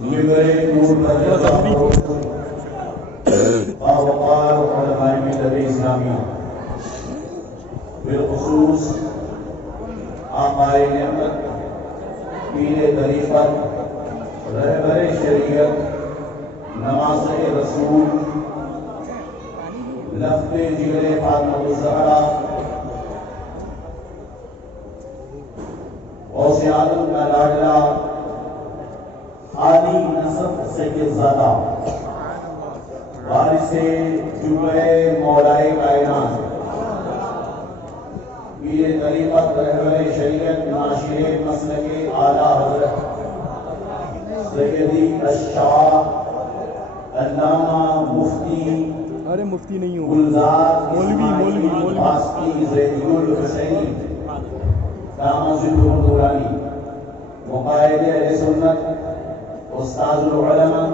لبرے نور باوقار علماء ملت اسلامیہ بالخصوص آقائے نعمت پیر طریقت رہبر شریعت نماز رسول لفظ جگر فاطمہ الزہرا غوث عالم کا لاڈلا عالی نصب سید زادہ وارث جملہ مولائے کائنات پیر طریقت رہبر شریعت ناشر مسلک اعلیٰ حضرت سیدی الشاہ علامہ مفتی مفتی نہیں ہوں گلزار اسماعیل واسطی زیدی الحسینی دامت الدورانی وقائد اہل سنت استاذ العلماء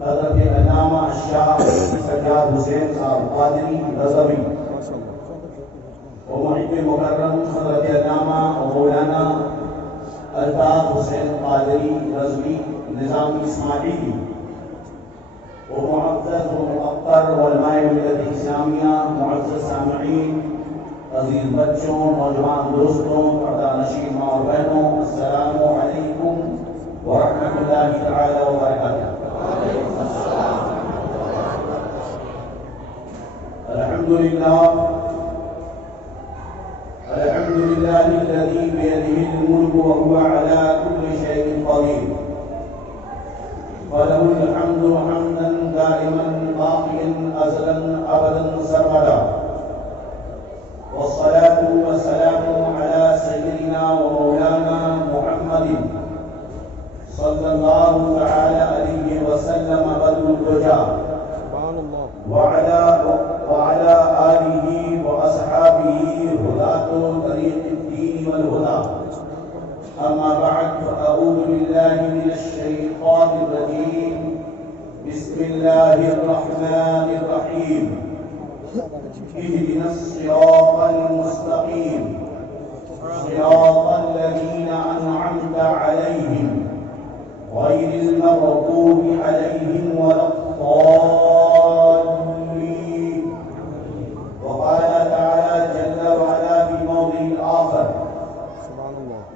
حضرت علامہ الشاہ سجاد حسین صاحب قادری رضوی ومحب مکرم حضرت علامہ مولانا الطاف حسین قادری رضوی نظام اسماعیلی ومعزز ومقر علماء ملت اسلامیہ معزز سامعین عزیز بچوں نوجوان دوستوں پردہ نشین ماں اور بہنوں السلام علیکم ورحمۃ اللہ تعالی وبرکاتہ الحمد لله الذي بيده الملك وهو على كل شيء قدير فله الحمد حمدا دائما باقيا ازلا ابدا سرمدا والصلاة والسلام على سيدنا ومولانا محمد صلى الله تعالى عليه وسلم بدر الدجى وعلى آله وأصحابه هداة طريق الدين والهدى أما بعد فأعوذ بالله من الشيطان الرجيم بسم الله الرحمن الرحيم اهدنا الصراط المستقيم صراط الذين أنعمت عليهم غير المغضوب عليهم ولا الضالين وقال تعالى جل وعلا في موضع آخر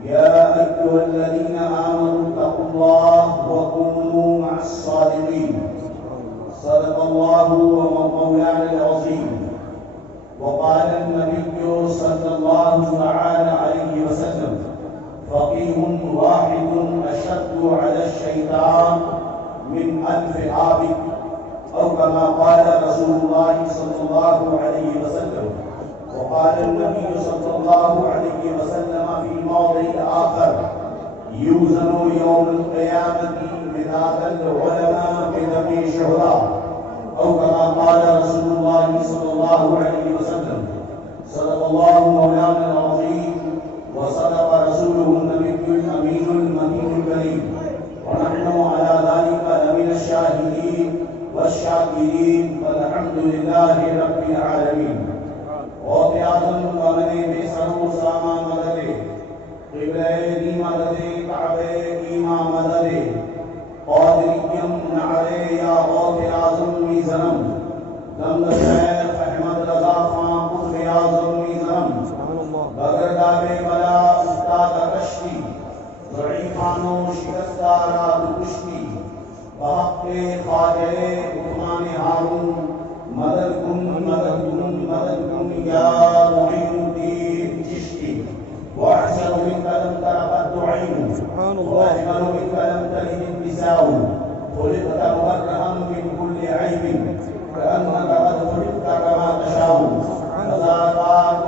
يا أيها الذين آمنوا اتقوا الله وكونوا مع الصادقين صدق الله مولانا العظيم وقال النبي صلى الله تعالى عليه وسلم فقيه واحد أشد على الشيطان من 1000 عابد أو كما قال رسول الله صلى الله عليه وسلم وقال النبي صلى الله عليه وسلم في موضع آخر يوزن يوم القيامة مداد العلماء بدم الشهداء أو كما قال رسول الله صلى الله عليه وسلم صدق الله مولانا العظيم وصدق رسوله النبي الأمين المكين الكريم ونحن على ذلك لمن الشاهدين والشاكرين والحمد لله رب العالمين وقياضا ومن بسرو ساما مدد قبلة مدد كعبة إيما مدد قادريم نعري يا غوث اعظم ميزنم لم الشيخ احمد رضا خان قطب اعظم ميزنم بغرداد بلا استاد رشدی ضعیفانو شکستارا دکشتی بحق خواجہ عثمان ہارون مدد کن یا معین الدین چشتی واحسن منك لم ترقد عين واجمل منك لم تلد النساء خلقت مبرئا من كل عيب كأنك قد خلقت كما تشاء فذاك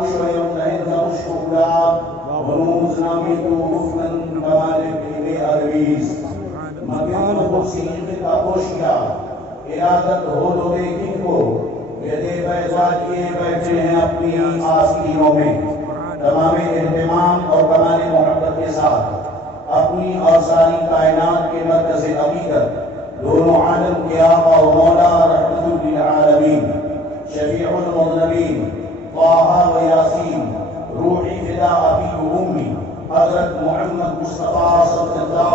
بشر يمتهن الشهداء ونوزنا منه حسنا كمال ابن أرويس مدين بسيط كابوشيا ارادت ہو دو دیکھیں کو یدے بیضا کیے بیٹھے ہیں اپنی آستینوں میں تمام اہتمام اور کمال محبت کے ساتھ اپنی اور ساری کائنات کے مرکز عقیدت دونوں عالم کے آقا و مولا رحمت للعالمین شفیع المذنبین طه و یاسین روحی فدا ابی و امی حضرت محمد مصطفیٰ صلی اللہ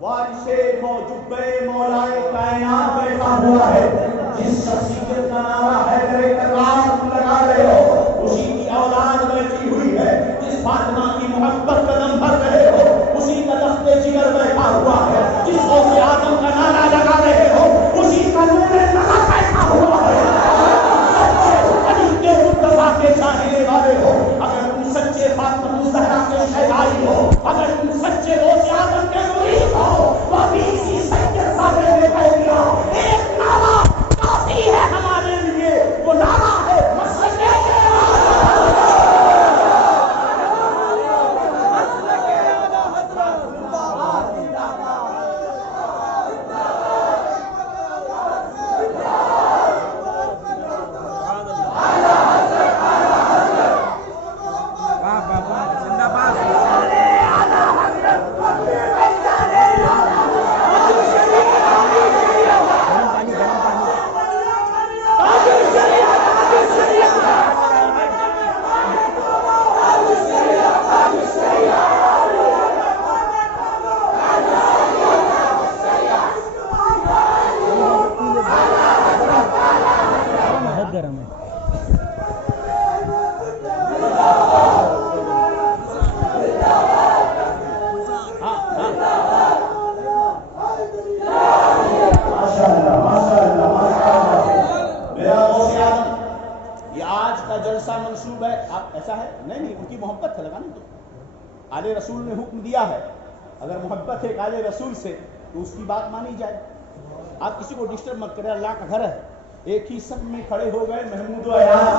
وارث مولائے کائنات بیٹھا ہوا ہے. جس شخصیت کا نعرہ حیدر کرار تم لگا رہے ہو اسی کی اولاد بیٹھی ہوئی ہے. جس فاطمہ کی محبت قدم بھر رہے ہو اسی کا تخت جگر بیٹھا ہوا ہے. جس غوث اعظم کا نعرہ لگا رہے ہو اسی کا نور نظر بیٹھا ہوا ہے. علی کے مصطفیٰ کے چاہنے والے ہو, اگر تم سچے فاطمہ الزہرا کے شہدائی ہو, اگر تم سچے غوث اعظم کے مرید ہو تو ابھی اسی سید صابر نے کہہ دیا ایک نعرہ کافی ہے ہمارے لیے, وہ نعرہ ہے مسلک منسوب ہے. آپ ایسا ہے نہیں ان کی محبت ہے, لگانے تو آل رسول نے حکم دیا ہے, اگر محبت ہے آل رسول سے تو اس کی بات مانی جائے. آپ کسی کو ڈسٹرب مت کریں, اللہ کا گھر ہے. ایک ہی سب میں کھڑے ہو گئے محمود و ایاز,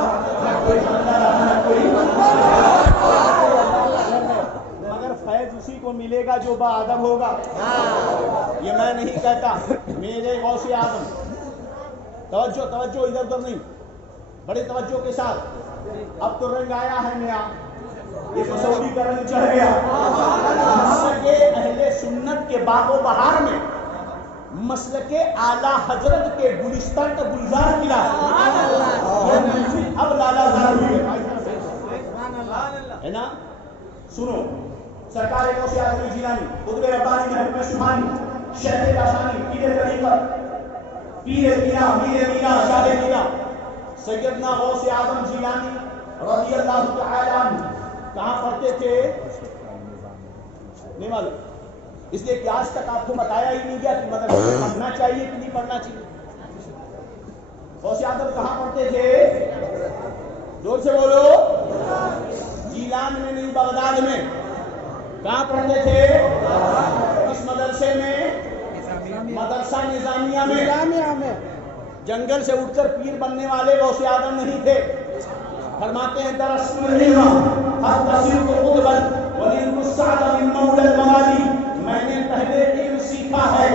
مگر فیض اسی کو ملے گا جو با ادب ہوگا. یہ میں نہیں کہتا, میرے غوث اعظم. توجہ توجہ, ادھر ادھر نہیں, بڑے توجہ کے ساتھ. اب تو رنگ آیا ہے نیا, یہ مسعودی کا رنگ چڑھ گیا. مسلک اہل سنت کے باغ و بہار میں مسلک اعلی حضرت کے گلستان کا گلزار کھلا ہے. اب لالا زار ہوئی ہے نا. سنو, سرکار غوث اعظم جیلانی, قطب ربانی, محبوب سبحانی, شیخ کاشانی, پیر طریقت, پیر مینا, میر مینا, شاہ مینا, سیدنا غوث اعظم جیلانی رضی اللہ تعالی عنہ کہاں پڑھتے تھے نہیں معلوم, اس لیے کہ آج تک آپ کو بتایا ہی نہیں گیا کہ مدرسے پڑھنا چاہیے کہ نہیں پڑھنا چاہیے. غوث اعظم کہاں پڑھتے تھے؟ زور سے بولو. جیلان میں نہیں, بغداد میں. کہاں پڑھتے تھے؟ اس مدرسے میں, مدرسہ نظامیہ میں. جنگل سے اٹھ کر پیر بننے والے غوث اعظم نہیں تھے. فرماتے ہیں درس میں نے پہلے علم سیکھا ہے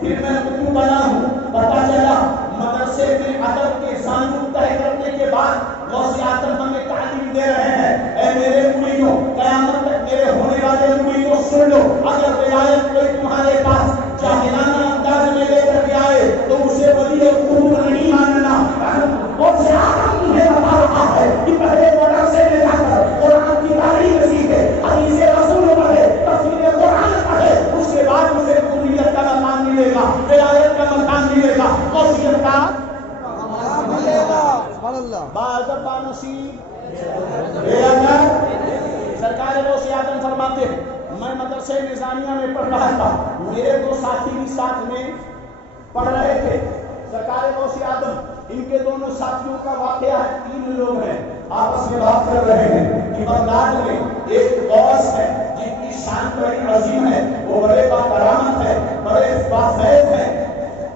پھر میں رکوع بنا ہوں. پتا چلا مدرسے میں ادب کے زانو طے کرنے کے بعد غوث اعظم ہمیں تعلیم دے رہے ہیں. اے میرے مریدوں, قیامت تک میرے ہونے والے مریدوں سن لو, اگر ولایت کوئی تمہارے پاس جاہلانہ انداز میں لے کر کے آئے تو اسے ولی قرب نہیں ماننا. غوث اعظم تمہیں بتا رہا ہے کہ پہلے مدرسے میں جا کر قرآن کی تعلیم سیکھے, حدیث رسول پڑھے, تفسیر قرآن پڑھے, اس کے بعد اسے قربیت کا مقام ملے گا, ولایت کا مقام ملے گا, غوثیت کا ملے گا. باعزت نصیب. سرکار غوث اعظم فرماتے ہیں میں مدرسے نظامیہ میں پڑھ رہا تھا, میرے دو ساتھی بھی ساتھ میں پڑھ رہے تھے. سرکار غوث اعظم, ان کے دونوں ساتھیوں کا واقعہ ہے, 3 لوگ ہیں آپس میں بات کر رہے ہیں کہ بغداد میں ایک غوث ہے جن کی شان بڑی عظیم ہے, وہ بڑے با کرامت ہے, بڑے بافیض ہیں.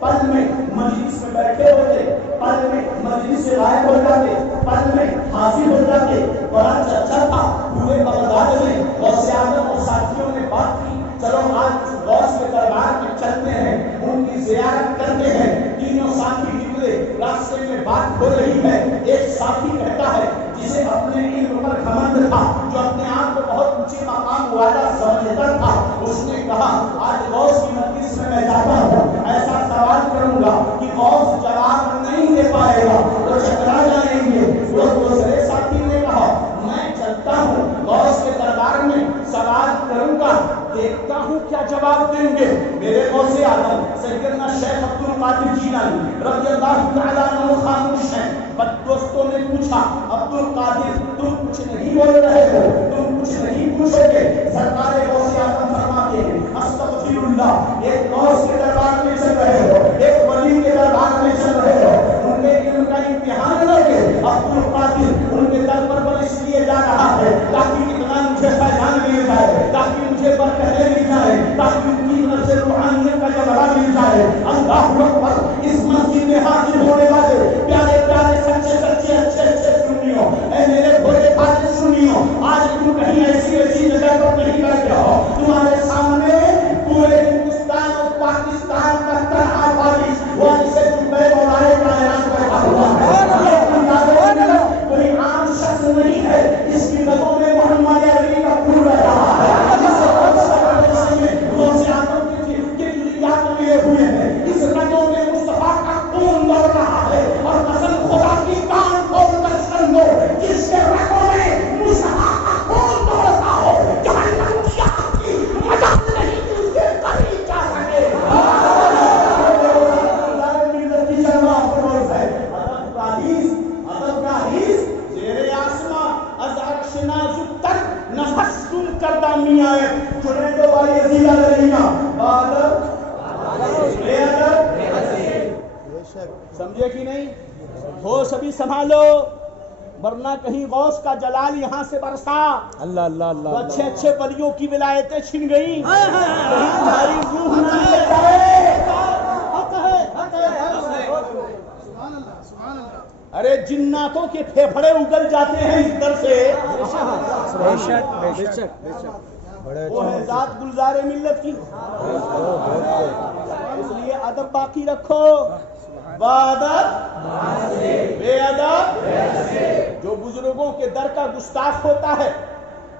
پل میں مجلس میں بیٹھے ہوتے, پل میں مجلس سے غائب ہو جاتے, پل میں حاضر ہو جاتے. بڑا چرچا تھا پورے بغداد میں. غوث اعظم اور ساتھیوں نے بات کی, چلو آج غوث کے دربار میں چلتے ہیں, ان کی زیارت کرتے ہیں. تینوں ساتھی نکلے, راستے میں بات ہو رہی ہے. ایک ساتھی کہتا ہے جسے اپنے علم پر گھمنڈ تھا, جو اپنے آپ کو بہت اونچے مقام والا سمجھتا تھا, اس نے کہا آج غوث کی مجلس میں جاتا ہوں, ایسا سوال کروں گا کہ غوث جواب نہیں دے پائے گا تو چکرا جائیں گے. وہ دوسرے ساتھی نے کہا میں چلتا ہوں, غوث کے دربار میں سوال کروں گا, دیکھتا ہوں کیا جواب دیں گے میرے غوث اعظم سیدنا شیخ عبد القادر جیلانی رضی اللہ تعالیٰ عنہ خاموش ہیں. دوستوں نے پوچھا عبد القادر تم کچھ نہیں بول رہے ہو, تم کچھ نہیں پوچھو گے؟ سرکار غوث اعظم فرماتے ہیں استغفر اللہ, ایک غوث کے دربار میں چل رہے ہو, ایک ولی کے دربار میں چل رہے ہو, ان کے علم کا امتحان لو گے. عبد القادر ان کے در پر اس لیے جا رہا ہے تاکہ اتنا مجھے فیضان مل جائے, تاکہ مجھے برکتیں مل جائے, تاکہ ان کی طرف سے روحانیت کا جوہرہ مل جائے. اللہ اکبر. اس مسجد میں حاضر ہونے والے پیارے پیارے سچے سچے اچھے اچھے سنیوں, اے میرے بھولے بھالے سنیوں, آج تم کہیں ایسی ایسی جگہ پر نہیں بیٹھے ہو, تمہارے سامنے پورے ہندوستان اور پاکستان کا تنہا وارث وارث جبیر اور آئے کائنات بیٹھا ہوا ہے. کوئی عام شخص نہیں ہے, اس کی قدموں میں محمد علی کا پھول رہ رہا ہے. ہوئے ہیں اس قدموں میں مصطفیٰ کا خون دوڑ رہا ہے, اور قسم خدا کی کان کھول کر سن لو جس کے رگوں میں مصطفیٰ کا خون دوڑتا ہو جہنم کی آگ کی مدد نہیں اس کے قریب جا سکے. ادب کا حیث زیر آسماں از عرش نازک تک نفس سن کر دامی آئے جنید و باری عزیزہ للینا بادر سمجھے کہ نہیں؟ ہوش ابھی سنبھالو ورنہ کہیں غوث کا جلال یہاں سے برسا. اللہ اللہ اللہ, تو اچھے اچھے ولیوں کی ولایتیں چھن گئی, کہیں تمہاری روح نہ لے جائے. ارے جناتوں کے پھیپھڑے اگل جاتے ہیں اس در سے. وہ ہے ذات گلزار ملت کی. اس لیے ادب باقی رکھو. بے ادب جو بزرگوں کے در کا گستاخ ہوتا ہے.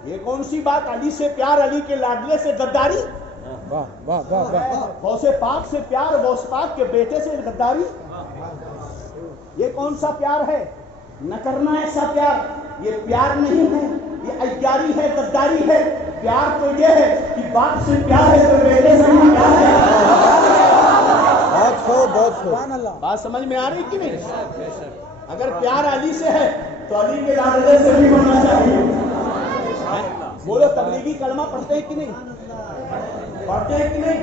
یہ کون سی بات؟ علی سے پیار, علی کے لاڈلے سے غداری, غوث پاک سے پیار, غوث پاک کے بیٹے سے غداری. یہ کون سا پیار ہے؟ نہ کرنا ایسا پیار. یہ پیار نہیں ہے, یہ عیاری ہے, غداری ہے. پیار تو یہ ہے کہ باپ سے پیار ہے تو بیٹے سے بھی پیار ہے. بات سمجھ میں آ رہی کہ نہیں؟ اگر پیار علی سے ہے تو علی کے لاڈلے سے بھی ہونا چاہیے. بولو تبلیغی کلمہ پڑھتے ہیں کہ نہیں؟ پڑھتے ہیں کہ نہیں؟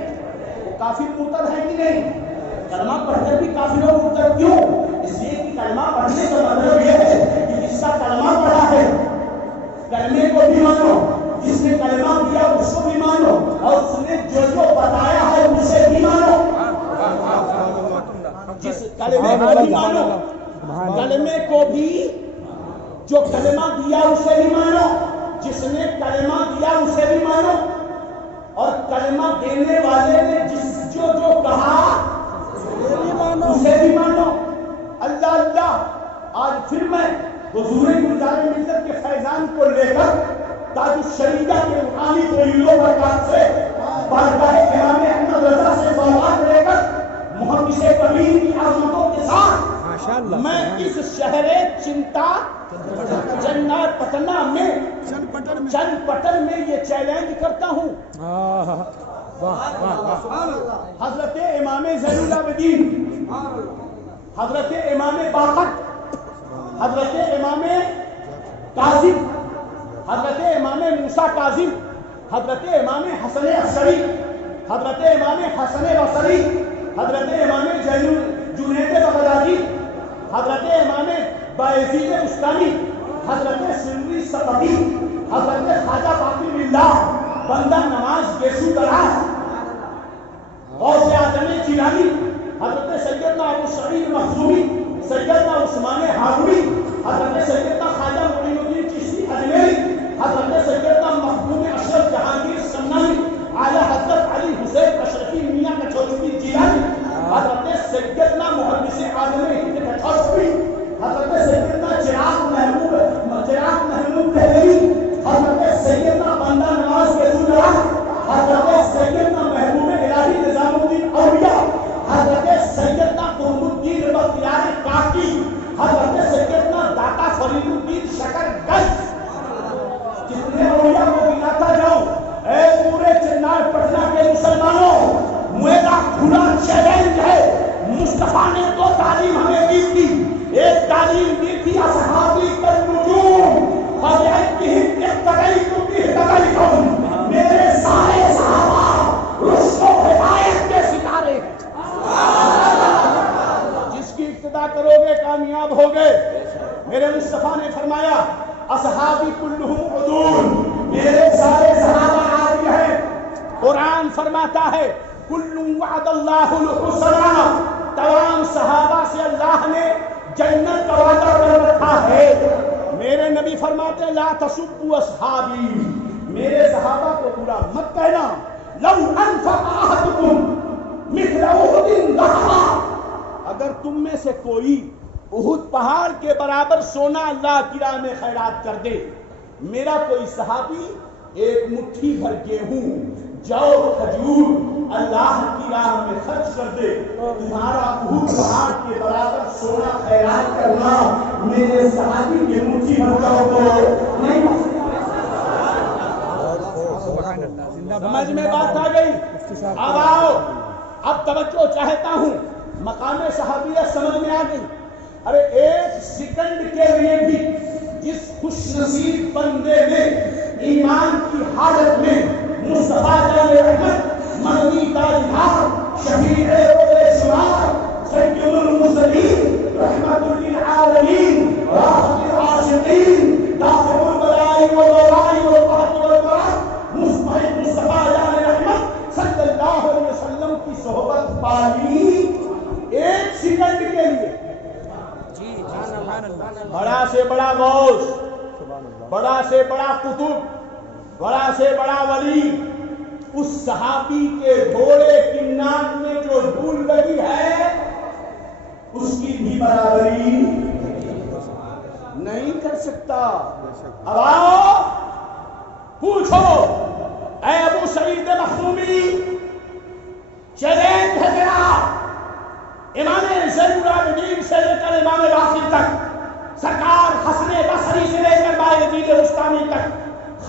وہ کافر مرتد ہے کہ نہیں؟ کلمہ پڑھتے بھی کافر و مرتد کیوں؟ اس لیے کہ کلمہ پڑھنے کا مطلب یہ ہے کہ جس کا کلمہ پڑھا ہے کلمے کو بھی مانو, جس نے کلمہ دیا اس کو بھی مانو, اور اس نے جو جو بتایا ہے اسے بھی مانو. جس کلمے کو بھی مانو, کلمے کو بھی, جو کلمہ دیا اسے بھی مانو, جس نے کلمہ دیا اسے بھی مانو, اور کلمہ دینے والے نے جس جو جو کہا اسے بھی مانو. اللہ اللہ. آج پھر میں حضور گلزار ملت کے فیضان کو لے کر تاج الشریعہ کے روحانی فیض و برکات سے بارگاہ امام احمد رضا سے سوغات لے کر محدث کبیر کی عظمتوں کے ساتھ میں اس شہر چنتا جنات پٹنہ میں چند پٹن میں یہ چیلنج کرتا ہوں. حضرت امام زین العابدین, حضرت امام باقر, حضرت امام کاظم, حضرت امام موسیٰ کاظم, حضرت امام حسن عشری, حضرت امام حسن بصری, حضرت امام جنید بغدادی, حضرت امام بایزید بستانی, حضرت سندی سقطی, حضرت خواجہ باقر اللہ بندہ نواز گیسو دراز, غوث اعظم جیلانی, حضرت سیدنا ابو سعید مخزومی, سیدنا عثمان ہاروی, حضرت سیدنا خواجہ معین الدین چشتی اجمیری, حضرت سیدنا محمود اشرف جہانگیر سمنانی, اعلیٰ حضرت علی حسین اشرفی میاں کچھوری جیلانی, حضرت سیدنا محدث اعظم ہند کچھوری, حضرت سیدنا چراغ محمود دہلوی, حضرت سیدنا بندہ نواز گیسو, حضرت سیدنا محبوب الہی نظام الدین اولیاء, حضرت سیدنا قطب الدین بختیار کاکی, حضرت سیدنا داتا فرید الدین شکر کامیاب ہو گئے۔ میرے مصطفیٰ نے فرمایا اصحابی کلہم عدول، میرے سارے صحابہ عادل ہیں۔ قرآن فرماتا ہے کل وعد اللہ الحسنى، تمام صحابہ سے اللہ نے جنت کا وعدہ کر رکھا ہے۔ میرے نبی فرماتے ہیں لا تسبوا اصحابی، میرے صحابہ کو برا مت کہنا۔ لو انفق احدکم مثل احد ذهبا، اگر تم میں سے کوئی احد پہاڑ کے برابر سونا اللہ کی راہ میں خیرات کر دے، میرا کوئی صحابی ایک مٹھی بھر گیہوں، جو، کھجور اللہ کی راہ میں خرچ کر دے، تمہارا احد پہاڑ کے برابر سونا خیرات کرنا میرے صحابی کے مٹھی بھر جو کو نہیں۔ سمجھ میں بات آ گئی؟ اب آؤ، اب توجہ چاہتا ہوں، مقام صحابیت سمجھ میں آ گئی۔ ارے ایک سیکنڈ کے لیے بھی اس خوش نصیب بندے نے ایمان کی حالت میں مصطفیٰ جان رحمت، مدنی تاجدار، شفیع روز شمار، سید المرسلین، رحمت للعالمین، راحت العاشقین، دافع البلاء والوباء والقحط والبرد، مصطفیٰ جان رحمت صلی اللہ علیہ وسلم کی صحبت پالی ایک سیکنڈ کے لیے۔ بڑا سے بڑا غوث، بڑا سے بڑا قطب، بڑا سے بڑا ولی، اس صحابی کے گھوڑے کی ناک میں جو دھول لگی ہے اس کی بھی برابری نہیں کر سکتا۔ اب آؤ پوچھو اے ابو سعید مخزومی، چیلنج ہے تیرا، امام زین العابدین سے لے کر امام راغب تک، سرکار حسن بصری سے لے کر بایزید بستامی تک،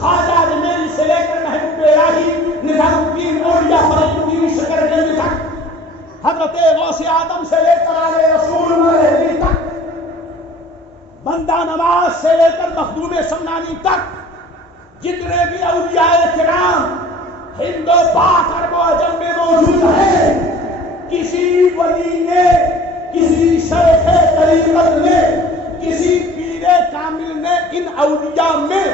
خواجہ اجمیری سے لے کر محبوب الہی نظام الدین اولیاء فرید الدین شکرگنج تک، حضرت غوث اعظم سے لے کر آل رسول مہدی تک، بندہ نواز سے لے کر مخدوم سمنانی تک، جتنے بھی اولیاء کرام ہند و پاک عرب و عجم میں موجود ہیں، کسی ولی نے، کسی شیخ طریقت نے، کسی پیر کامل نے ان اولیاء میں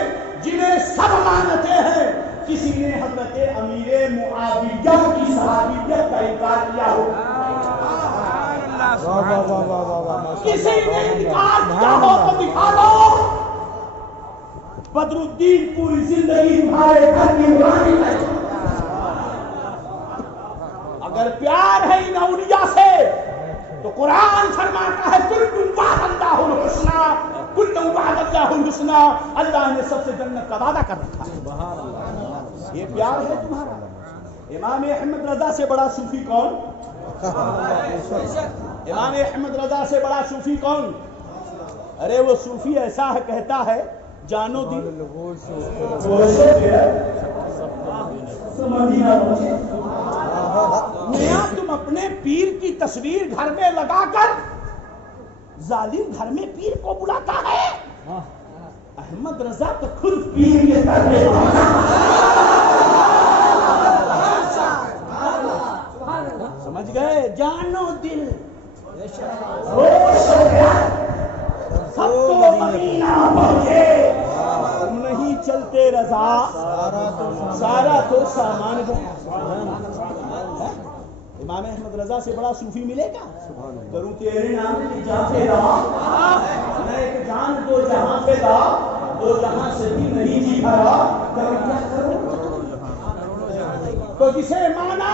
جنہیں سب مانتے ہیں، کسی نے حضرت امیر معاویہ کی صحابیت کا انکار کیا ہو؟ کسی نے انکار کیا ہو تو دکھا دو۔ بدر الدین پوری زندگی تمہارے گھر کی نورانی ہے۔ اگر پیار ہے ان اولیاء سے تو قرآن فرماتا ہے کل وعد اللہ الحسنى، کل وعد اللہ الحسنى، اللہ نے سب سے جنت کا وعدہ کر رکھا ہے۔ یہ پیار ہے تمہارا۔ امام احمد رضا سے بڑا صوفی کون؟ امام احمد رضا سے بڑا صوفی کون؟ ارے وہ صوفی ایسا ہے، کہتا ہے جانو دل میاں، تم اپنے پیر کی تصویر گھر میں لگا کر ظالم گھر میں پیر کو بلاتا ہے۔ احمد رضا تو خود پیر کے گھر میں سمجھ گئے؟ جانو دل سب کو مدینہ پہنچے، تم نہیں چلتے رضا، سارا تو سامان گیا۔ امام احمد رضا سے بڑا صوفی ملے گا؟ کروں تیرے نام کی جان پہ رہا، میں ایک جان دو جہاں پہ رہا، دو جہاں سے بھی نہیں جی بھرا، کروں کیا کروں؟ تو جسے مانا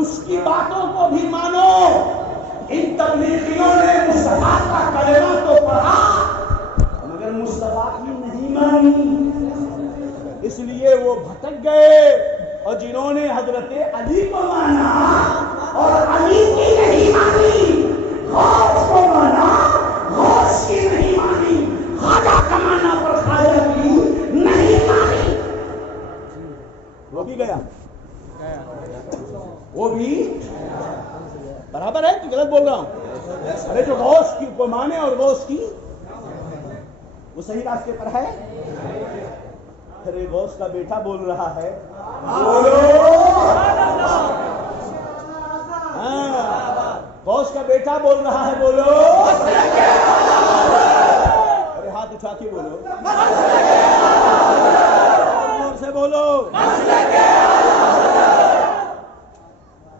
اس کی باتوں کو بھی مانو۔ ان تبلیغیوں نے مصطفیٰ کا کلمہ تو پڑھا مگر مصطفیٰ کی نہیں مانی، اس لیے وہ بھٹک گئے۔ اور جنہوں نے حضرت علی کو مانا اور علی کی نہیں مانی، غوث کو مانا، غوث کی نہیں مانی، خواجہ کا مانا پر خواجہ کی نہیں مانی، وہ بھی گیا، وہ بھی برابر ہے کہ غلط بول رہا ہوں؟ ارے جو غوث کی کو مانے اور غوث کی، وہ صحیح راستے پر ہے۔ ارے غوث کا بیٹا بول رہا ہے، ہاں غوث کا کا بیٹا بول رہا ہے، بولو ارے ہاتھ اٹھا کے بولو، زور سے بولو،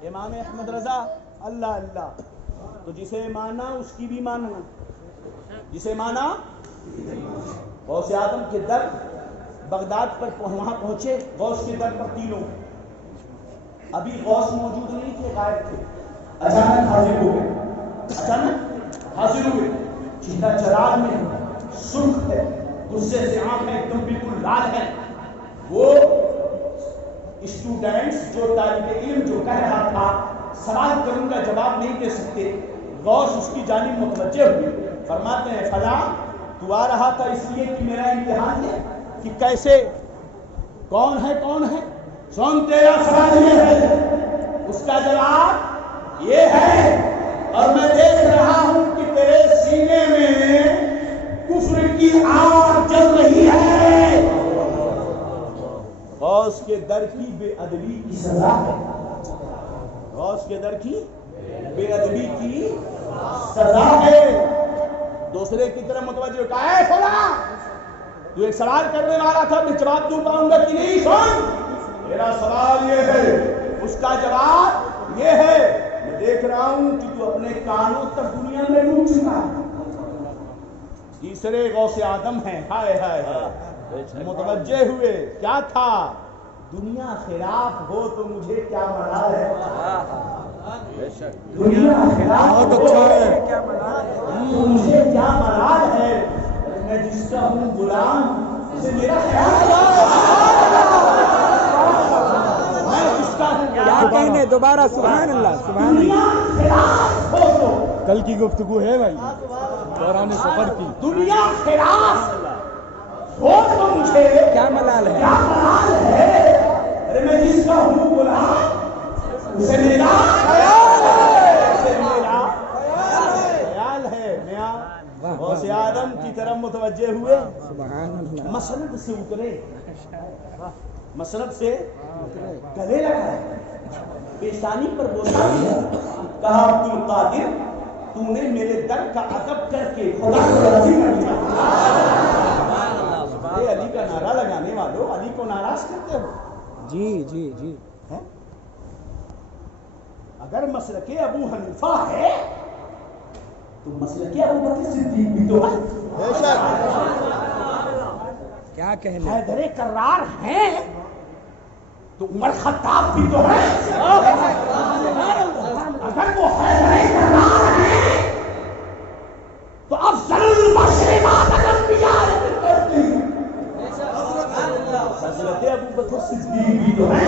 امام احمد رضا اللہ اللہ۔ تو جسے مانا اس کی بھی ماننا، جسے مانا۔ غوث اعظم کے در بغداد پر وہاں پہنچے، غوث کے در پر تینوں، ابھی غوث موجود نہیں تھے، غائب تھے، اچانک حاضر ہوئے، اچانک حاضر ہوئے، چہرہ چراغ میں سرخ ہے، غصے سے آنکھیں ایک دم بالکل لال ہے۔ وہ اسٹوڈنٹس جو طالب علم جو کہہ رہا تھا سوال کروں گا جواب نہیں دے سکتے، غوث اس کی جانب متوجہ ہوئے، فرماتے ہیں فلاں تو آ رہا تھا اس لیے کہ میرا امتحان ہے کہ کیسے کون ہے سن تیرا سوال یہ ہے، اس کا جواب یہ ہے، اور میں دیکھ رہا ہوں کہ تیرے سینے میں کفر کی آگ جل رہی ہے۔ غوث کے در کی بے ادبی کی سزا ہے، غوث کے در کی بے ادبی کی سزا ہے۔ دوسرے کی طرف متوجہ کہا ہے فلاں تو ایک سوال کرنے والا تھا، میں جواب دوں پاؤں گا کہ نہیں؟ سن میرا سوال یہ ہے، اس کا جواب یہ ہے، میں دیکھ رہا ہوں کہ تو اپنے کانوں تک دنیا میں ڈوب چکا۔ تیسرے غوث اعظم ہیں، ہائے ہائے ہائے، متوجہ ہوئے، کیا تھا؟ دنیا خلاف ہو تو مجھے کیا ملال ہے، دنیا خلاف ہو تو مجھے کیا ملال ہے، میں جس کا ہوں غلام اسے میرا خیال ہے، میں جس کا ہوں کیا کہنے دوبارہ سبحان اللہ سبحان دنیا اللہ۔ خلاف ہو تو کل کی گفتگو ہے بھائی دوران سفر کی، دنیا خلاف ہو تو مجھے کیا ملال ہے، کیا ملال ہے، ارے میں جس کا ہوں غلام اسے میرا خیال ہے۔ میاں غوث اعظم کی طرف متوجہ ہوئے، سبحان اللہ، مسند سے اترے، مسند سے گلے لگائے، پیشانی پر بوسا دیا، کہا عبد القادر تو نے میرے در کا ادب کر کے خدا کو راضی کر دیا۔ اے علی کا نعرہ لگانے والوں، علی کو ناراض کرتے ہو؟ جی جی جی، اگر مسلک ابو حنیفہ ہے تو مسلک ابو بکر صدیق بھی تو ہے، کیا کہنے، حیدر کرار ہے تو عمر خطاب بھی تو ہے، اگر وہ حیدر کرار ہے تو افضل المشربات الانبیاء حضرت ابو بکر صدیق بھی تو ہے۔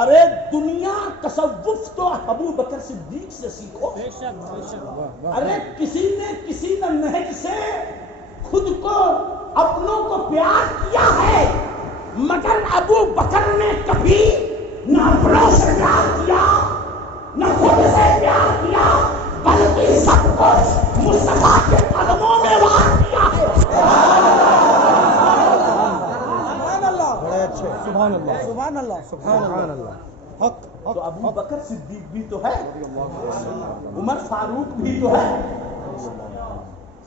ارے دنیا تصوف تو ابو بکر صدیق سے سیکھو، ارے کسی نہ نہج سے خود کو اپنوں کو پیار کیا ہے، مگر ابو بکر نے کبھی نہ اپنوں سے پیار کیا نہ خود سے پیار کیا، بلکہ سب کچھ مصطفیٰ کے قدموں میں وار کیا ہے۔ سبحان اللہ سبحان اللہ سبحان اللہ، حق تو ابو بکر صدیق بھی تو ہے، عمر فاروق بھی تو ہے،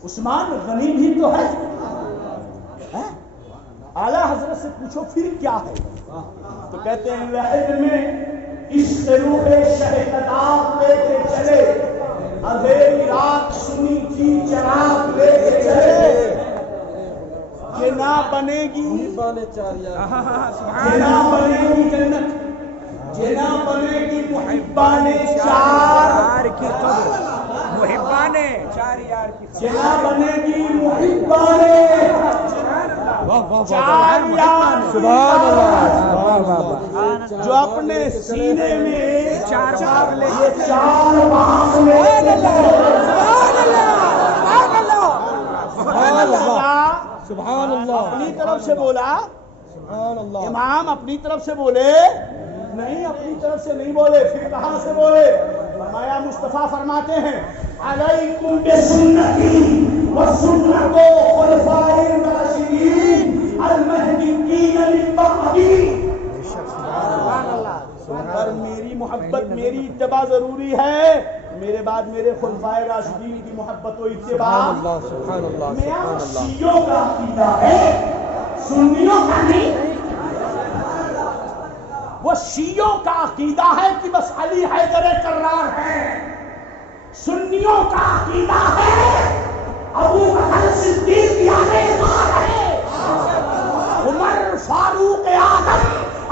عثمان غنی بھی تو ہے۔ اعلیٰ حضرت سے پوچھو پھر کیا ہے، تو کہتے ہیں لحد میں عشق روح شہداب لے کے چلے، اندھیری رات سنی تھی چراغ لے کے چلے، یہ نہ بنے گی جنت، یہ نہ بنے گی محبان چار کی قبر، محبان چار یار کی، یہ نہ بنے گی محبان چار یار، سبحان اللہ، جو اپنے سینے میں چار باغ لے یہ چار باغ لے سبحان اللہ، اپنی طرف سے بولا، سبحان اللہ، امام اپنی طرف سے بولے نہیں، اپنی طرف سے نہیں بولے، پھر کہاں سے بولے؟ فرمایا مصطفیٰ فرماتے ہیں علیکم بسنتی وسنت خلفاء الراشدین المہدیین من بعدی، اور میری محبت میری اتباع ضروری ہے، میرے بعد میرے خلفائے راشدین کی محبت و اتباع. میاں شیعوں کا عقیدہ ہے، سنیوں کا نہیں. وہ شیعوں کا عقیدہ ہے کہ بس علی حیدر کرار ہے، سنیوں کا عقیدہ ہے ابو بکر صدیق یادگار ہے، عمر فاروق اعظم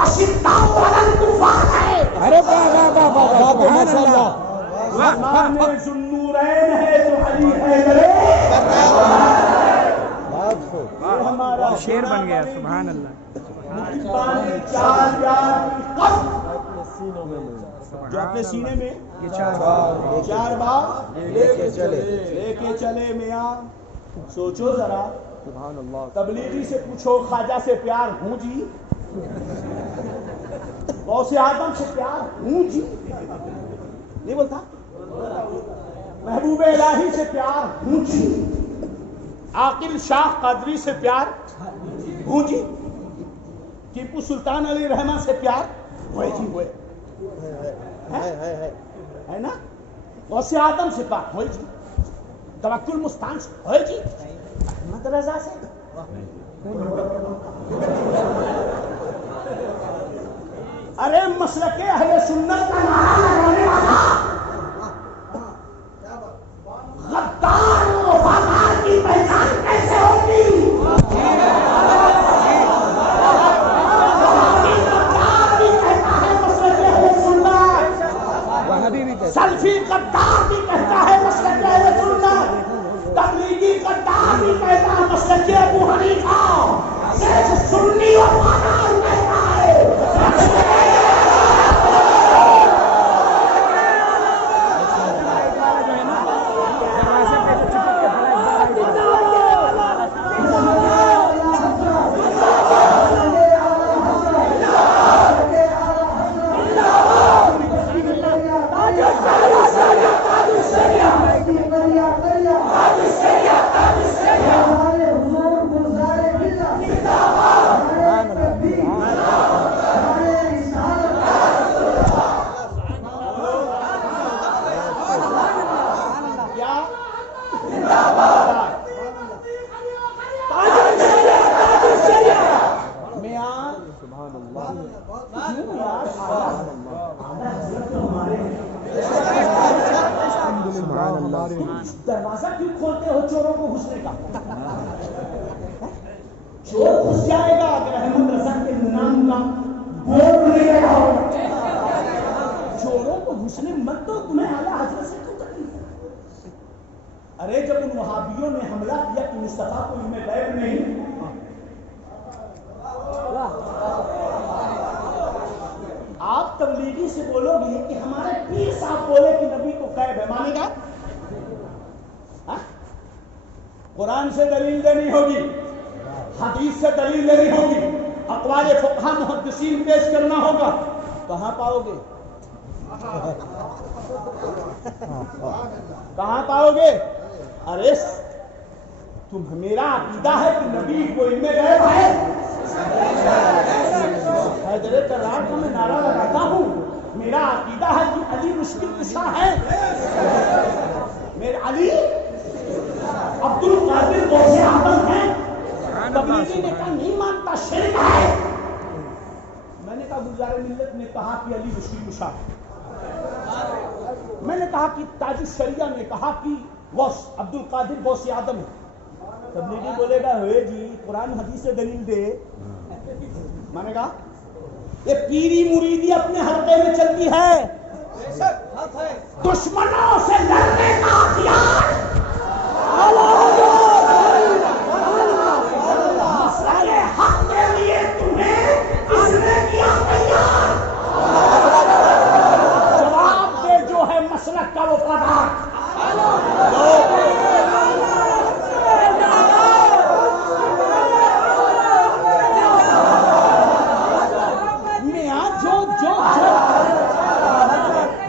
اشداء علی الکفار ہے. ارے ماشاء اللہ. عثمان ذوالنورین ہے تو علی حیدر ہمارا شیر بن گیا. سبحان اللہ. چار یار کی قسم جو اپنے سینے میں چار بار لے کے چلے. میاں سوچو ذرا، تبلیغی سے پوچھو خواجہ سے پیار ہوں جی، غوث اعظم سے پیار ہوں جی نہیں بولتا، محبوب الہی سے پیار ہوں جی، عاقل شاہ قادری سے پیار ہوں جی، ٹیپو سلطان علی رحمہ سے پیار ہوئے جی ہوئے ہے نا، غوث اعظم سے پیار ہوئے جی، توکل مستان سے ہوئے جی، احمد رضا سے ارے مسلک اہل سنت کا نعرہ لگانے والا غدار و وفادار کی پہچان کیسے ہوگی؟ سلفی غدار بھی کہتا ہے مسلک اہل سنت، تبلیغی غدار بھی کہتا ہے مسلک ابو حنیفہ، صرف سنی وفادار کہتا ہے. دروازہ کیوں کھولتے ہو چوروں کو گھسنے کا؟ چور گھس جائے گا اگر احمد رضا کے نام کا بورڈ لے رہا ہو. چوروں کو گھسنے مت دو، تمہیں اعلیٰ حضرت سے کیوں تکلیف؟ ارے جب ان وہابیوں نے حملہ کیا کہ مصطفیٰ کو علم غیب نہیں، آپ تبلیغی سے بولو گے کہ ہمارے پیر صاحب بولے کہ نبی کو غیب ہے، مانے گا؟ قرآن سے دلیل دینی ہوگی، حدیث سے دلیل دینی ہوگی، اقوال فقہا محدثین پیش کرنا ہوگا. کہاں پاؤ گے؟ کہاں پاؤ گے؟ ارے تم میرا عقیدہ ہے کہ نبی کو علم غیب ہے، حیدر کرار کا میں نعرہ لگاتا ہوں، میرا عقیدہ ہے کہ علی مشکل کشا ہے، میرے علی عبد القادر غوث اعظم ہیں. تبلیغی نے کہا نہیں مانتا، شرک ہے. میں نے کہا گلزار ملت نے کہا کہ علی مشکل کشا ہے، میں نے کہا کہ تاج الشریعہ نے کہا کہ غوث عبد القادر غوث اعظم ہے. تبلیغی بولے گا ہوئے جی قرآن حدیث سے دلیل دے، مانے گا؟ یہ پیری مریدی اپنے حلقے میں چلتی ہے، دشمنوں سے لڑنے کا ہتھیار مسئلہ حق کے لیے تمہیں کس نے کیا تیار؟ جواب دے جو ہے مسلک کا وہ پدار.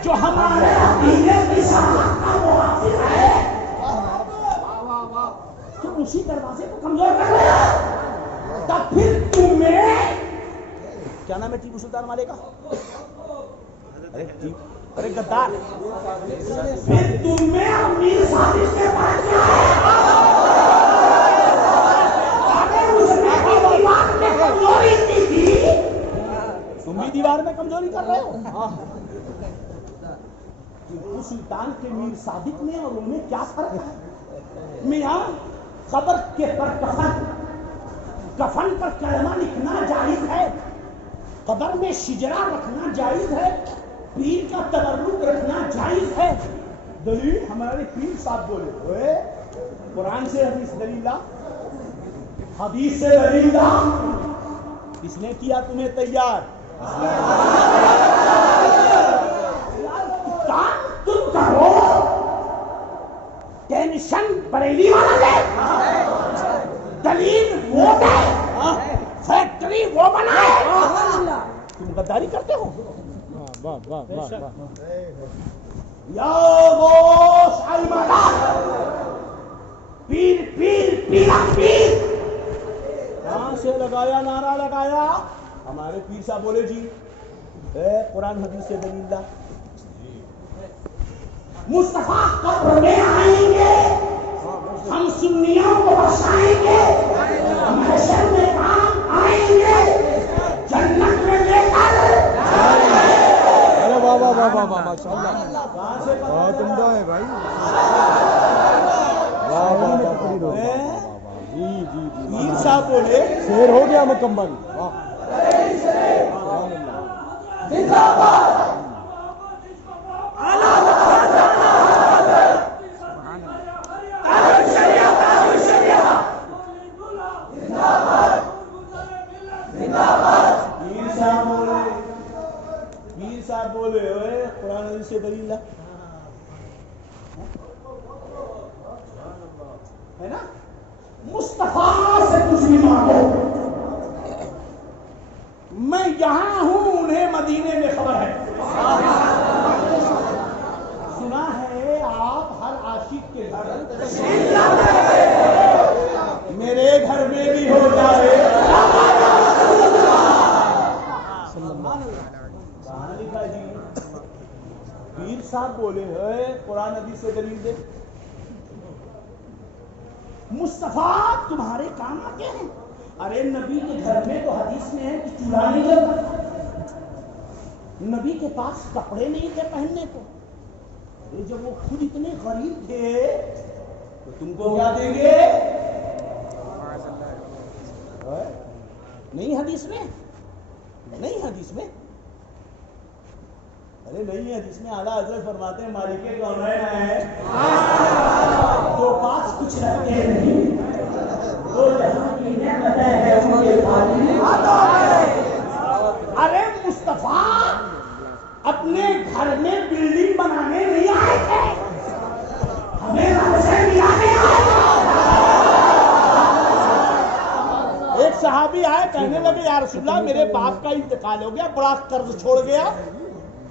جو ہمارے عقیدے کی سمجھ کا موافق ہے تو اسی دروازے کو کمزور کر لیا. تب پھر تمہیں کیا نام ہے ٹیپو سلطان والے کا؟ ارے غدار، پھر تمہیں امیر صادق کے پاس کمزوری کی تھی، تم بھی دیوار میں کمزوری کر رہے ہو؟ ٹیپو سلطان کے میر صادق میں اور ان میں کیا فرق ہے؟ میاں قبر کے پر کفن پر کلمہ لکھنا جائز ہے، قبر میں شجرا رکھنا جائز ہے، پیر کا تبرک رکھنا جائز ہے۔ دلیل ہمارے پیر صاحب بولے ہوئے قرآن سے حدیث دلیل لا، حدیث سے دلیل لا۔ کس نے کیا تمہیں تیار؟ کام تم کرو، ٹینشن بریلی والا لے، دلیل وہ دے، فیکٹری وہ بنائے، تم غداری کرتے ہو؟ یا غوث المدد، پیر پیر پیرا پیر، کہاں سے لگایا نعرہ لگایا؟ ہمارے پیر صاحب بولے جی قرآن حدیث سے دلیل لا۔ مصطفیٰ قبر میں آئیں گے، ہم سنیوں کو بخشائیں گے، محشر میں کام آئیں گے، جنت میں لے کر واہ واہ واہ واہ ماشاء اللہ، بہت عمدہ ہے بھائی، واہ واہ واہ، جی جی پیر صاحب بولے شعر ہو گیا مکمل، واہ پیر صاحب بولے ہوئے قرآن حدیث سے دلیل لا، ہے نا؟ مصطفیٰ سے کچھ بھی مانگو، میں یہاں ہوں انہیں مدینے میں خبر ہے، سنا ہے آپ ہر عاشق کے گھر تشریف لاتے ہیں، میرے گھر میں بھی ہو جائے لکھا جی۔ پیر صاحب بولے ہوئے قرآن حدیث سے دلیل دے، مصطفیٰ تمہارے کام آتے ہیں؟ ارے نبی کے گھر میں تو حدیث میں ہے کہ چولہا نہیں جلتا، نبی کے پاس کپڑے نہیں تھے پہننے کو، ارے جب وہ خود اتنے غریب تھے تو تم کو کیا دیں گے؟ نہیں حدیث میں، نہیں حدیث میں، ارے نہیں حدیث میں اعلیٰ حضرت فرماتے ہیں مالک کونین ہے جو پاس کچھ رکھتے نہیں، وہ جہاں کی نعمتیں ہیں ان کے خالی ہاتھوں ہے۔ ارے مصطفیٰ اپنے گھر میں بلڈنگ بنانے نہیں آئے تھے، ہمیں رہسے دلانے آئے تھے۔ ایک صحابی آئے کہنے لگے یا رسول اللہ میرے باپ کا انتقال ہو گیا، بڑا قرض چھوڑ گیا،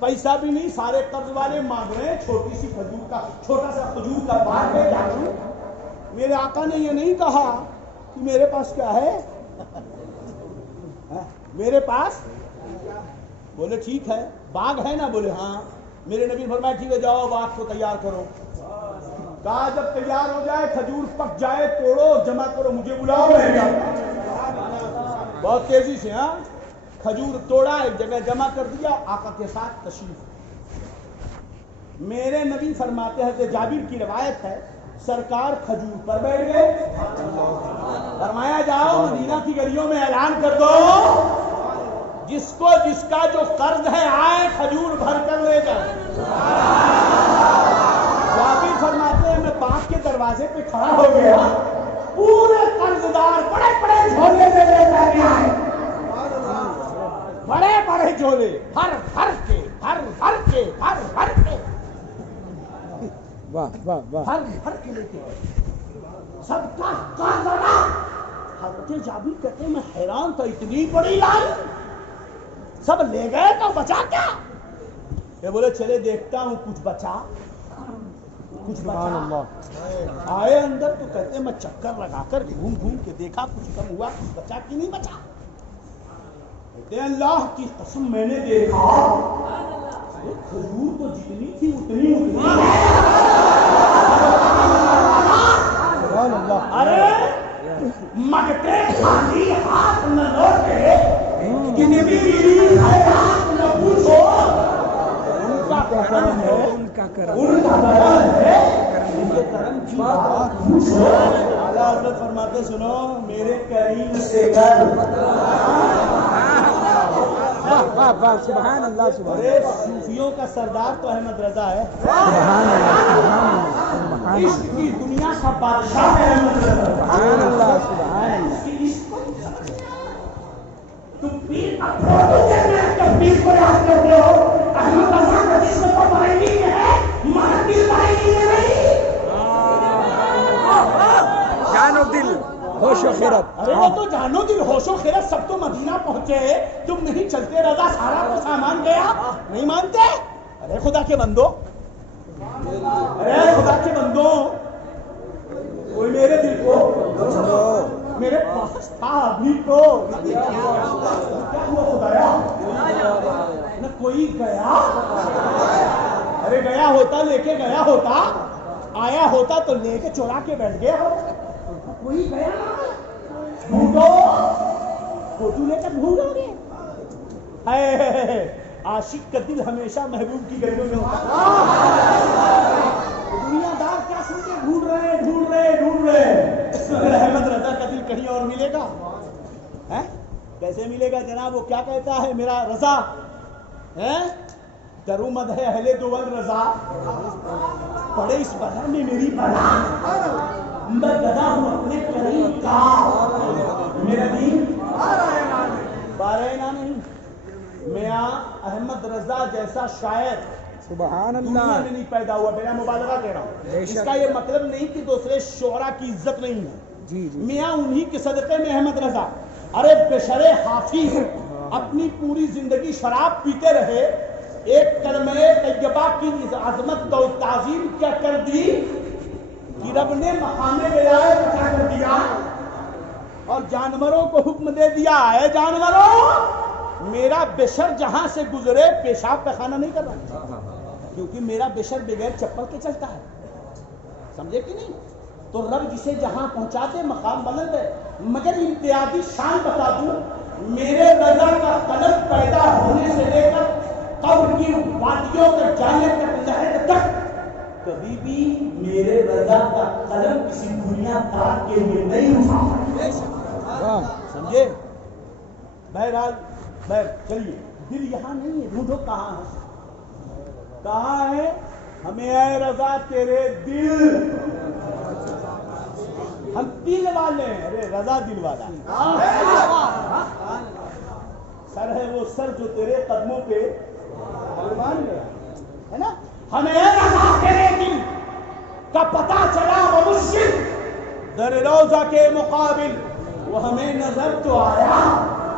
پیسہ بھی نہیں، سارے قرض والے مانگ رہے ہیں، چھوٹی سی کھجور کا چھوٹا سا کھجور کا باغ ہے، کیا کروں؟ میرے آقا نے یہ نہیں کہا کہ میرے پاس کیا ہے، میرے پاس بولے ٹھیک ہے باغ ہے نا، بولے ہاں، میرے نبی فرمایا ٹھیک ہے جاؤ باغ کو تیار کرو، کہا جب تیار ہو جائے کھجور پک جائے توڑو جمع کرو مجھے بلاؤ، بہت تیزی سے ہاں کھجور توڑا ایک جگہ جمع کر دیا، آقا کے ساتھ تشریف۔ میرے نبی فرماتے ہیں کہ جابر کی روایت ہے سرکار کھجور پر بیٹھ گئے، فرمایا جاؤ مدینہ کی گلیوں میں اعلان کر دو جس کو جس کا جو قرض ہے آئے کھجور بھر کر لے جائے۔ جابر فرماتے ہیں میں باغ کے دروازے پہ کھڑا ہو گیا، پورے قرضدار بڑے بڑے جھولے میں لے کر کے آئے، بڑے بڑے جھولے بھر بھر کے بھر بھر کے بھر بھر کے واہ واہ واہ، بھر بھر کے لے کے سب کا قرض ادا۔ حضرت جابر کہتے ہیں میں حیران تھا، اتنی بڑی لائن، سب لے گئے تو بچا کیا؟ یہ بولے چلے دیکھتا ہوں کچھ بچا کچھ سبحان بچا۔ اللہ، آئے اندر تو کہتے ہیں میں چکر لگا کر گھوم گھوم کے دیکھا کچھ کم ہوا کچھ بچا کہ نہیں بچا، کہتے ہیں اللہ کی قسم میں نے دیکھا کھجور تو جتنی تھی اتنی ارے مگتے خالی ہاتھ نہ لوٹے کہ نبی ہاتھ نہ پوچھو. ان کا کرم ہے ان کے کرم کی بات پوچھو. اعلیٰ حضرت فرماتے سنو میرے کریم سے کر. سبحان اللہ سبحان ارے صوفیوں کا سردار تو احمد رضا ہے. عشق کی دنیا کا بادشاہ ہے احمد رضا. تم پیر پیر کو یاد کرتے ہو. احمد رضا کا جسم تو بریلی میں ہے مگر دل بریلی میں نہیں. جان و دل ہوش و خیرت. ارے وہ تو جانو دل ہوش و خیرت سب تو مدینہ پہنچے. تم نہیں چلتے رضا سارا تو سامان گیا. نہیں مانتے؟ ارے خدا کے بندو کوئی میرے دل کو میرے پاس تھا ابھی تو کیا ہوا خدایا نہ کوئی گیا. ارے گیا ہوتا لے کے گیا ہوتا آیا ہوتا تو لے کے چورا کے بیٹھ گیا ہو. کوئی گیا ڈھونڈو فوٹو لے کر ڈھونڈو گے. عاشق کا دل ہمیشہ محبوب کی گلیوں میں ہوتا. دنیا دار کیا سمجھے ڈھونڈ رہے احمد رضا کا دل کہیں اور ملے گا. کیسے ملے گا جناب؟ وہ کیا کہتا ہے میرا رضا درومد ہے اہل دول رضا پڑے اس بلا میں میری بلا. میں گدا ہوں اپنے کریم کا. میرا دین بارہنا نہیں. میاں احمد رضا جیسا شاعر سبحان دنیا اللہ. میں نہیں پیدا ہوا. میرا مبالغہ کہہ رہا ہوں. اس کا یہ مطلب نہیں کہ دوسرے شعراء کی عزت نہیں ہے. جی میاں انہی کے صدقے میں احمد رضا. ارے بشرے حافظ اپنی پوری زندگی شراب پیتے رہے. ایک کلمہ طیبہ کی عظمت کو تعظیم کیا کر دی کہ رب نے مقام ولایت عطا کر دیا اور جانوروں کو حکم دے دیا ہے جانوروں میرا بشر جہاں سے گزرے پیشاب پیخانہ نہیں کر رہا کیونکہ میرا بشر بغیر چپل کے چلتا ہے. سمجھے کہ نہیں؟ تو رب جسے جہاں پہنچا دے مقام بلند ہے. مگر امتیازی شان بتا دوں میرے رضا کا قلم پیدا ہونے سے لے کر قبر کی وادیوں تک جانے تک لہر تک کبھی بھی میرے رضا کا قلم کسی دنیا دار کے لیے نہیں اٹھا. سمجھے؟ بہرحال چلیے دل یہاں نہیں ہے. ڈھونڈو کہاں ہے ہمیں اے رضا تیرے دل. ہم دل والے ہیں. ارے رضا دل والا سر ہے وہ سر جو تیرے قدموں پہ قربان گیا ہے نا. ہمیں اے رضا تیرے دل کا پتہ چلا وہ مشکل در روضہ کے مقابل وہ ہمیں نظر تو آیا.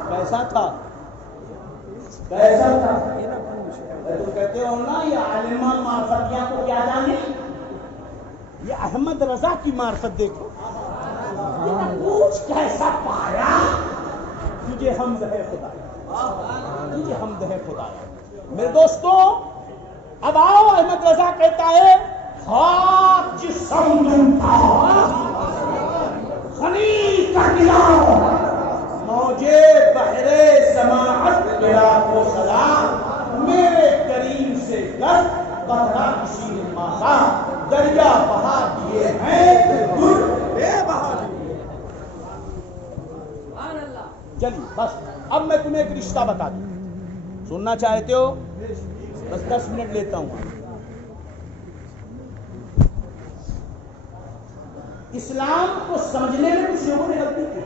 کیسا تھا تم کہتے ہو نا یہ عالمہ معرفتیاں کو کیا جانے. یہ احمد رضا کی معرفت دیکھو. پوچھ کیسا پایا. تجھے حمد ہے خدا میرے دوستوں. اب آؤ احمد رضا کہتا ہے خاک جسم غنی کا دلاؤ موجے بحرے سماعت گرا کو سلام میرے کریم سے گر بہرا کسی نے ماتا دریا بہا دیے ہیں گر بے بہا دیے. چلیے بس اب میں تمہیں ایک رشتہ بتا دوں. سننا چاہتے ہو؟ بس 10 منٹ لیتا ہوں. اسلام کو سمجھنے میں کچھ لوگوں نے غلطی کی.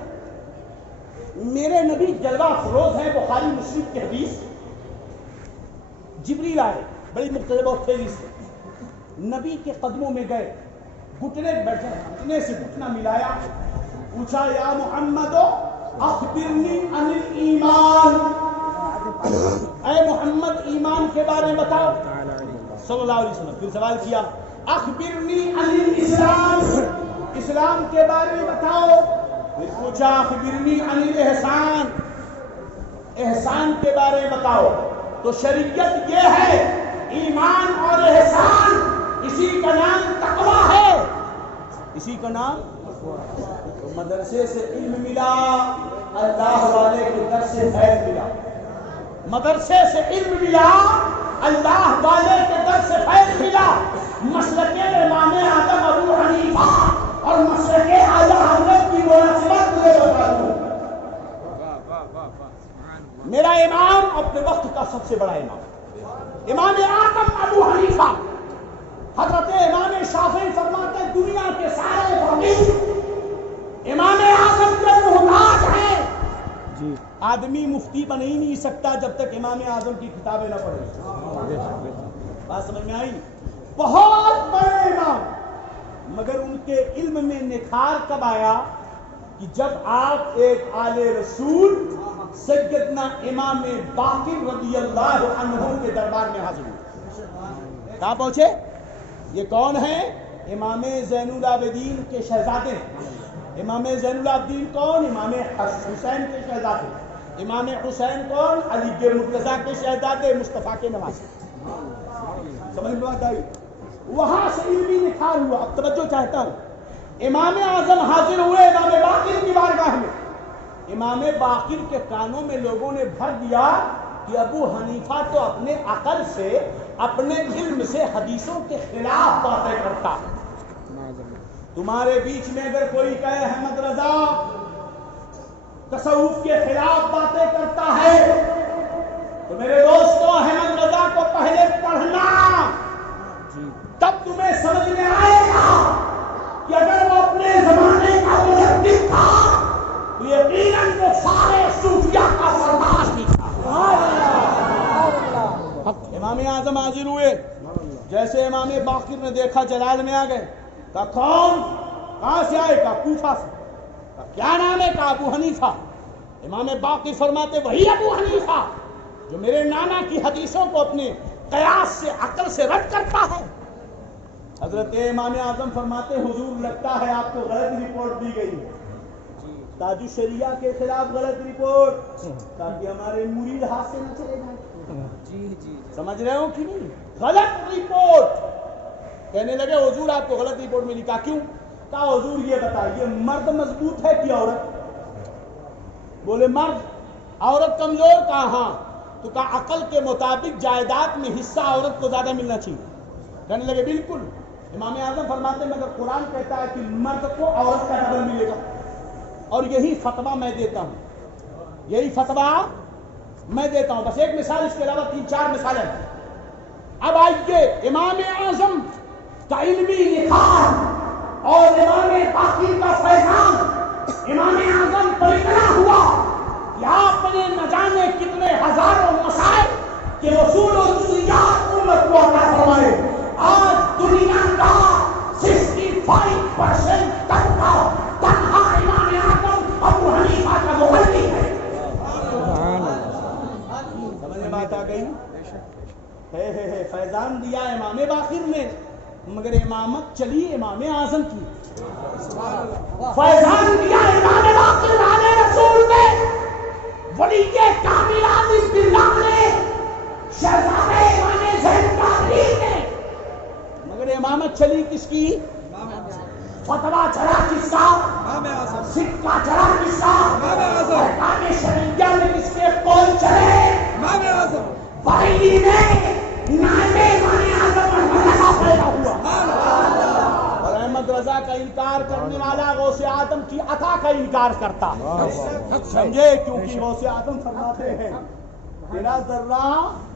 میرے نبی جلوہ افروز ہیں. بخاری مسلم کی حدیث. جبریل آئے بڑی مختلف اور تیزی سے نبی کے قدموں میں گئے. گھٹنے بیٹھے گھٹنے سے گھٹنا ملایا. پوچھا یا محمد اخبرنی عن الایمان. اے محمد ایمان کے بارے میں بتاؤ صلی اللہ علیہ وسلم. پھر سوال کیا اخبرنی عن الاسلام. اسلام کے بارے میں بتاؤ. پھر پوچھا اخبرنی عن الاحسان. احسان کے بارے میں بتاؤ. تو شریعت یہ ہے ایمان اور احسان، اسی کا نام تقویٰ ہے، اسی کا نام۔ تو مدرسے سے علم ملا، اللہ والے کے در سے فیض ملا، مدرسے سے علم ملا، اللہ والے کے در سے فیض ملا۔ مسلک امام اعظم ابو حنیفہ اور مسلک اعلیٰ حضرت کی مناسبت مجھے بتا دوں۔ میرا امام اپنے وقت کا سب سے بڑا امام، امام اعظم ابو حنیفہ، حضرت امام شافعی فرماتے ہیں دنیا کے سارے فقیہ امام اعظم کے محتاج ہیں۔ جی آدمی مفتی بن ہی نہیں سکتا جب تک امام اعظم کی کتابیں نہ پڑھے۔ بات سمجھ میں آئی؟ بہت بڑے امام، مگر ان کے علم میں نکھار کب آیا کہ جب آپ ایک آل رسول سیدنا امام باقر رضی اللہ عنہ کے دربار میں حاضر ہوئے۔ کہاں پہنچے؟ یہ کون ہیں؟ امام زین العابدین کے شہزادے۔ امام زین العابدین کون؟ امام حسین کے شہزادے۔ امام حسین کون؟ علی کے مرتضیٰ کے شہزادے، مصطفیٰ کے نواسے۔ سمجھ میں بات آئی؟ وہاں سے علمی نکھار ہوا۔ اب توجہ چاہتا ہوں، امام اعظم حاضر ہوئے امام باقر کی بارگاہ میں۔ امام باقر کے کانوں میں لوگوں نے بھر دیا کہ ابو حنیفہ تو اپنے عقل سے، اپنے علم سے حدیثوں کے خلاف باتیں کرتا۔ تمہارے بیچ میں اگر کوئی کہے احمد رضا تصوف کے خلاف باتیں کرتا ہے تو میرے دوستو احمد رضا کو پہلے پڑھنا، تب تمہیں سمجھ میں آئے گا کہ اگر وہ اپنے زمانے کا مجدد تھا تو یقیناً وہ سارے صوفیہ کا سردار بھی تھا۔ امام اعظم حاضر ہوئے، جیسے امام باقر نے دیکھا جلال میں آ گئے، کہا کون؟ کہاں سے آئے؟ کہا کوفہ سے۔ کہا کیا نام ہے؟ کہا ابو حنیفہ۔ امام باقر فرماتے وہی ابو حنیفہ جو میرے نانا کی حدیثوں کو اپنے قیاس سے، عقل سے رد کرتا ہے۔ حضرت امام اعظم فرماتے حضور لگتا ہے آپ کو غلط رپورٹ دی گئی ہے، تاج الشریعہ کے خلاف غلط رپورٹ، تاکہ ہمارے مرید ہاتھ سے نہ چلے جائیں۔ سمجھ رہے ہو کہ نہیں؟ غلط رپورٹ کہنے لگے حضور آپ کو غلط رپورٹ ملی۔ کہا کیوں؟ کہا حضور یہ بتائیے مرد مضبوط ہے کہ عورت؟ بولے مرد۔ عورت کمزور؟ کہا ہاں۔ تو کہا عقل کے مطابق جائیداد میں حصہ عورت کو زیادہ ملنا چاہیے۔ کہنے لگے بالکل۔ امام اعظم فرماتے ہیں مگر قرآن کہتا ہے کہ مرد کو عورت کا ڈبل ملے گا، اور یہی فتویٰ میں دیتا ہوں، یہی فتویٰ میں دیتا ہوں۔ بس ایک مثال، اس کے علاوہ 3-4 مثالیں۔ اب آئیے امام اعظم کا علمی نکھار اور امام باقر کا فیضان امام اعظم پر اتنا ہوا کہ آپ نے نہ جانے کتنے ہزاروں مسائل کے اصول و جزیات امت کو عطا فرمائے۔ آج دنیا کا 65% تک کا تنہا امام اعظم ابو حنیفہ کا مقلد ہے۔ سمجھ میں بات آ گئی؟ فیضان دیا امام باقر نے، مگر امامت چلی امام اعظم کی۔ فیضان دیا امام باقر علیہ رسول نے، ولی کامل عزیز باللہ نے، شہزادے امام زین العابدین نے، مگر امامت چلی کس کی؟ فتویٰ چلا کس کا؟ سکہ چلا کس کا؟ احکام شرعیہ میں کس کے قول چلے؟ بحری میں نائب امام اعظم احمد رضا پیدا ہوا، اور احمد رضا کا انکار کرنے والا غوث اعظم کی عطا کا انکار کرتا، سمجھے؟ کیونکہ غوث اعظم فرماتے ہیں تیرا ذرہ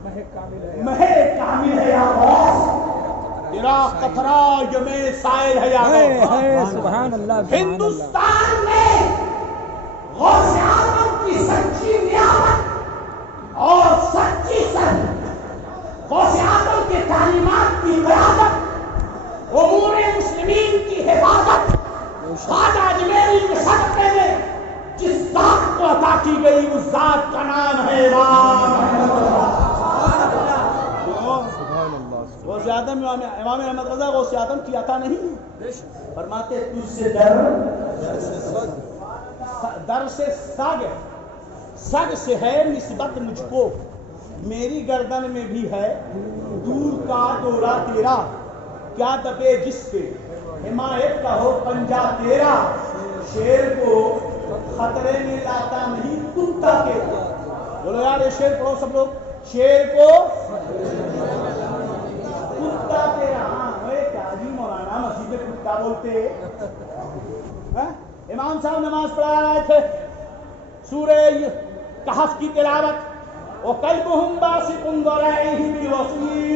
مہر کامل ہے یا غوث، تیرا قطرہ یمیں سائل ہے یا غوث۔ سبحان اللہ۔ ہندوستان میں غوث اعظم کی سچی نیابت اور سچی سر، غوث اعظم کے تعلیمات کی قیادت، امور مسلمین کی حفاظت، خواجہ اجمیری کے صدقے میں جس ذات کو عطا کی گئی اس ذات کا نام ہے امام غوث اعظم۔ امام احمد رضا غوث اعظم کی عطا نہیں ہے۔ فرماتے تجھ سے در سے سگ، سگ سے ہے نسبت مجھ کو، میری گردن میں بھی ہے دور کا ڈورا تیرا، کیا دبے جس پہ حمایت کا ہو پنجا تیرا، شیر کو خطرے میں لاتا نہیں کتا تیرا۔ بولو یار یہ شیر پڑھو سب لوگ، شیر کو کتا تیرا۔ ہاں کیا جی مولانا مسجد میں کتا بولتے؟ امام صاحب نماز پڑھا رہے تھے، سورہ کہف کی تلاوت، وَكَلْبُهُمْ بَاسِطٌ ذَرَائِهِ بِالْوَصِيدِ،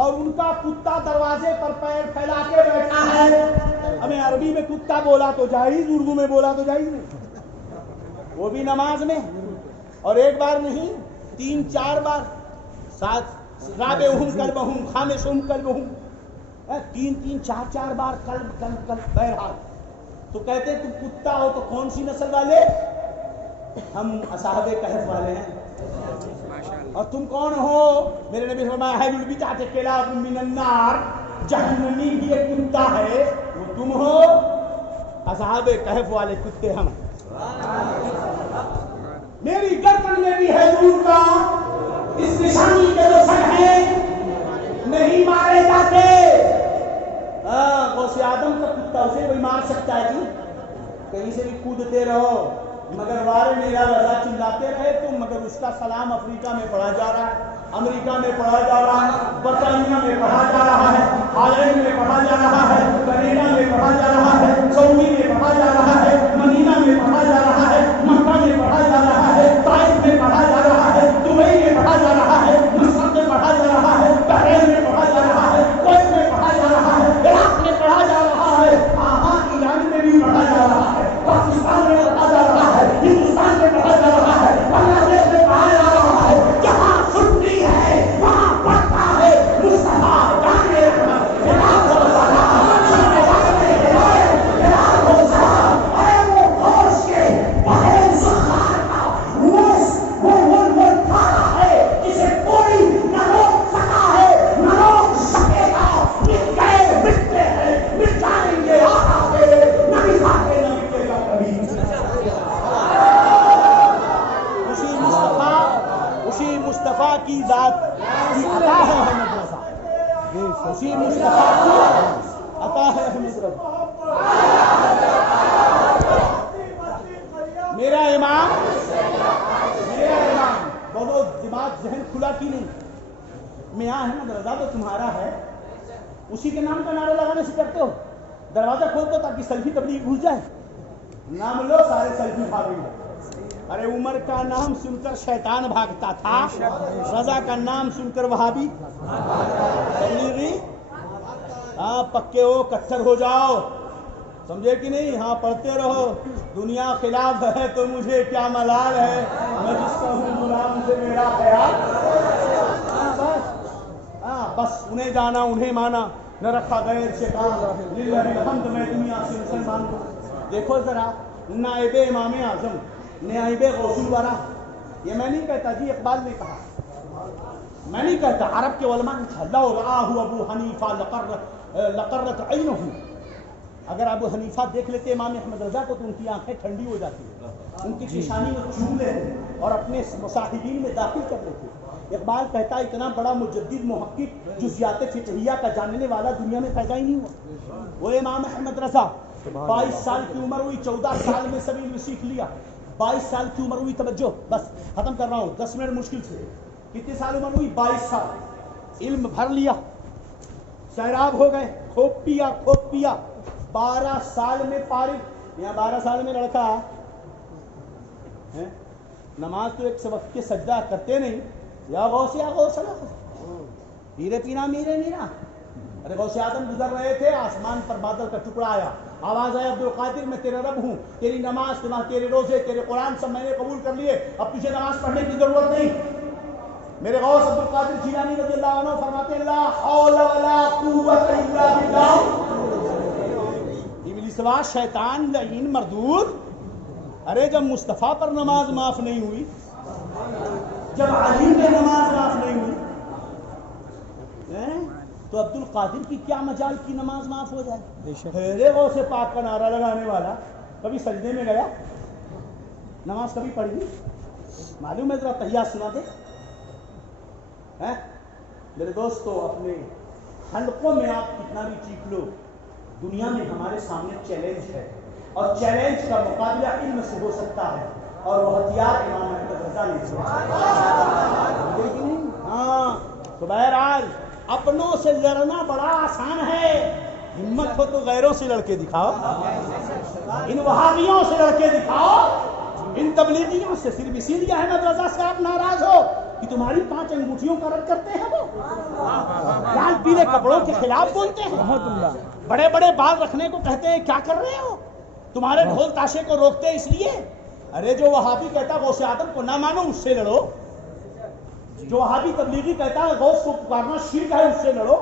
اور ان کا کتا دروازے پر پیر پھیلا کے بیٹھا ہے۔ ہمیں عربی میں کتا بولا تو جائز، اردو میں بولا تو جائز نہیں، وہ بھی نماز میں، اور ایک بار نہیں 3-4 بار، رابعہم کلبہم خامسہم کلبہم، 3-4 بار کلب بہرحال۔ تو کہتے تم کتا ہو تو کون سی نسل والے؟ ہم اصحاب کہف والے ہیں۔ اور تم کون ہو؟ میرے نبی فرمایا اہل البدعۃ کلاب من النار، جہنمی بھی ایک کتا ہے، وہ تم ہو؟ اصحاب کہف والے کتے ہم۔ میری گردن میں بھی ہے دور کا، اس نشانی کے جو سر ہیں نہیں مارے جاتے۔ غوث آدم کا کتا اسے کوئی مار سکتا ہے جی؟ کہیں سے بھی کودتے رہو مگر وارے میرا رضا چلاتے رہے تم، مگر اس کا سلام افریقہ میں پڑھا جا رہا ہے، امریکہ میں پڑھا جا رہا ہے، برطانیہ میں پڑھا جا رہا ہے، ہالینڈ میں پڑھا جا رہا ہے، کینیڈا میں پڑھا جا رہا ہے، سعودی میں پڑھا جا رہا ہے، مدینہ میں پڑھا جا رہا ہے، مکہ میں پڑھا جا رہا ہے، طائف میں پڑھا جا رہا ہے، دبئی میں پڑھا جا رہا ہے، مصر میں پڑھا جا رہا ہے، بحرین میں پڑھا جا رہا ہے، کویت میں پڑھا جا رہا ہے، عراق میں پڑھا جا رہا ہے، ایران میں بھی پڑھا جا رہا ہے، پاکستان میں پڑھا جا رہا ہے، ہندوستان میں پڑھا جا رہا ہے، بنگلہ دیش میں پڑھا جا رہا ہے، جہاں سنتی ہے وہاں پڑھتا ہے مصطفیٰ جان رحمت۔ مصطفیٰ کی ذات کی عطا ہے احمد رضا، اسی مصطفیٰ کی عطا ہے احمد رضا۔ میرا امام بہت دماغ ذہن کھلا کی نہیں، میاں احمد رضا تو تمہارا ہے، اسی کے نام کا نعرہ لگانے سے کرتے ہو، دروازہ کھول دو تاکہ سلفی تبلیغ گھس جائے، نام لو سارے سلفی بھاگیں گے۔ ارے عمر کا نام سن کر شیطان بھاگتا تھا، رضا کا نام سن کر وہابی تبلیغی۔ ہاں پکے ہو، کٹر ہو جاؤ، سمجھے کہ نہیں؟ ہاں پڑھتے رہو، دنیا خلاف ہے تو مجھے کیا ملال ہے، میں جس کا ہوں غلام سے میرا خیال۔ بس انہیں جانا انہیں مانا، نہ رکھا غیر سے کام، للہ الحمد میں دنیا سے مسلمان ہوں۔ دیکھو ذرا نائب امام اعظم، نائب غوث الورا، یہ میں نہیں کہتا جی، اقبال نے کہا، میں نہیں کہتا، عرب کے علماء نے کہا لو رآہ ابو حنیفہ لقرت عینہ، اگر ابو حنیفہ دیکھ لیتے امام احمد رضا کو تو ان کی آنکھیں ٹھنڈی ہو جاتی ہیں، ان کی پیشانی میں چوم لیتے اور اپنے مصاحبین میں داخل کر لیتے۔ اقبال کہتا ہے اتنا بڑا مجدد محقق جزیات فقہیہ کا جاننے والا دنیا میں پیدا ہی نہیں ہوا۔ وہ امام احمد رضا 22 سال کی عمر ہوئی، 14 سال میں سب علم سیکھ لیا، 22 سال کی عمر ہوئی، توجہ بس ختم کر رہا ہوں 10 منٹ مشکل سے، کتنی سال عمر ہوئی؟ 22 سال، علم بھر لیا، سیراب ہو گئے، خوب پیا، 12 سال میں فارغ۔ یہاں 12 سال میں لڑکا نماز تو ایک وقت کے سجدہ کرتے نہیں، یا غوث ہیرے پینا میرے میرا۔ ارے غوث آدم گزر رہے تھے، آسمان پر بادل کا ٹکڑا آیا، آواز آیا عبدالقادر میں تیرا رب ہوں، تیری نماز، تیرے روزے، تیرے قرآن سب میں نے قبول کر لیے، اب تجھے نماز پڑھنے کی ضرورت نہیں۔ میرے غوث عبدالقادر جیلانی رضی اللہ عنہ فرماتے ہیں لا حول ولا قوت الا باللہ۔ ابلیسوا شیطان لعین مردود، ارے جب مصطفیٰ پر نماز معاف نہیں ہوئی، جب علی پہ نماز معاف نہیں ہوئی، تو عبدالقادر کی کیا مجال کی نماز معاف ہو جائے؟ میرے غوث پاک کا نعرہ لگانے والا کبھی سجدے میں گیا؟ نماز کبھی پڑھی؟ معلوم ہے ذرا تحیہ سنا دے ہیں میرے دوستو. اپنے حلقوں میں آپ کتنا بھی چیخ لو, دنیا میں ہمارے سامنے چیلنج ہے, اور چیلنج کا مقابلہ علم سے ہو سکتا ہے, اور وہ ہتھیار امام احمد رضا نے سے. ہاں تو بہرحال اپنوں سے لڑنا بڑا آسان ہے, ہمت ہو تو غیروں سے لڑ کے دکھاؤ, ان وہابیوں سے لڑ کے دکھاؤ, ان تبلیغیوں سے. صرف اسی لیے احمد رضا سے آپ ناراض ہو کہ تمہاری 5 انگوٹھیوں کا رد کرتے ہیں, وہ لال پیلے کپڑوں کے خلاف بولتے ہیں, بڑے بڑے بال رکھنے کو کہتے ہیں. کیا کر رہے ہو, تمہارے ڈھول تاشے کو روکتے اس لیے. ارے جو وہابی کہتا ہے غوث اعظم کو نہ مانو, اس سے لڑو. جو وہابی تبلیغی کہتا ہے غوث کو پکارنا شرک ہے, اس سے لڑو.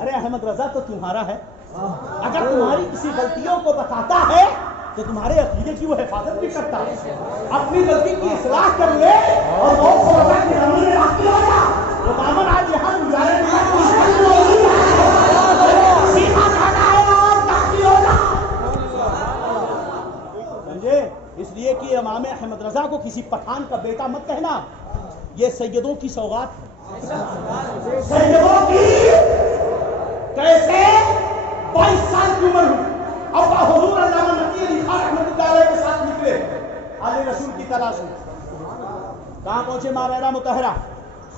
ارے احمد رضا تو تمہارا ہے, اگر تمہاری کسی غلطیوں کو بتاتا ہے تو تمہارے عقیدے کی وہ حفاظت بھی کرتا ہے. اپنی غلطی کی اصلاح کر لے اور غوث رضا کے رمضان میں داخل ہو جا. وہ دامن آج یہاں گزارے سمجھے. اس لیے کہ امام احمد رضا کو کسی پٹھان کا بیٹا مت کہنا, یہ سیدوں کی سوغات ہے. سیدوں کی کیسے 22 سال کی عمر ہوئی, ابا حضور علامہ نقی علی خان رحمۃ اللہ علیہ کے ساتھ نکلے آل رسول کی تلاش میں. کہاں پہنچے مابیرہ مطہرہ,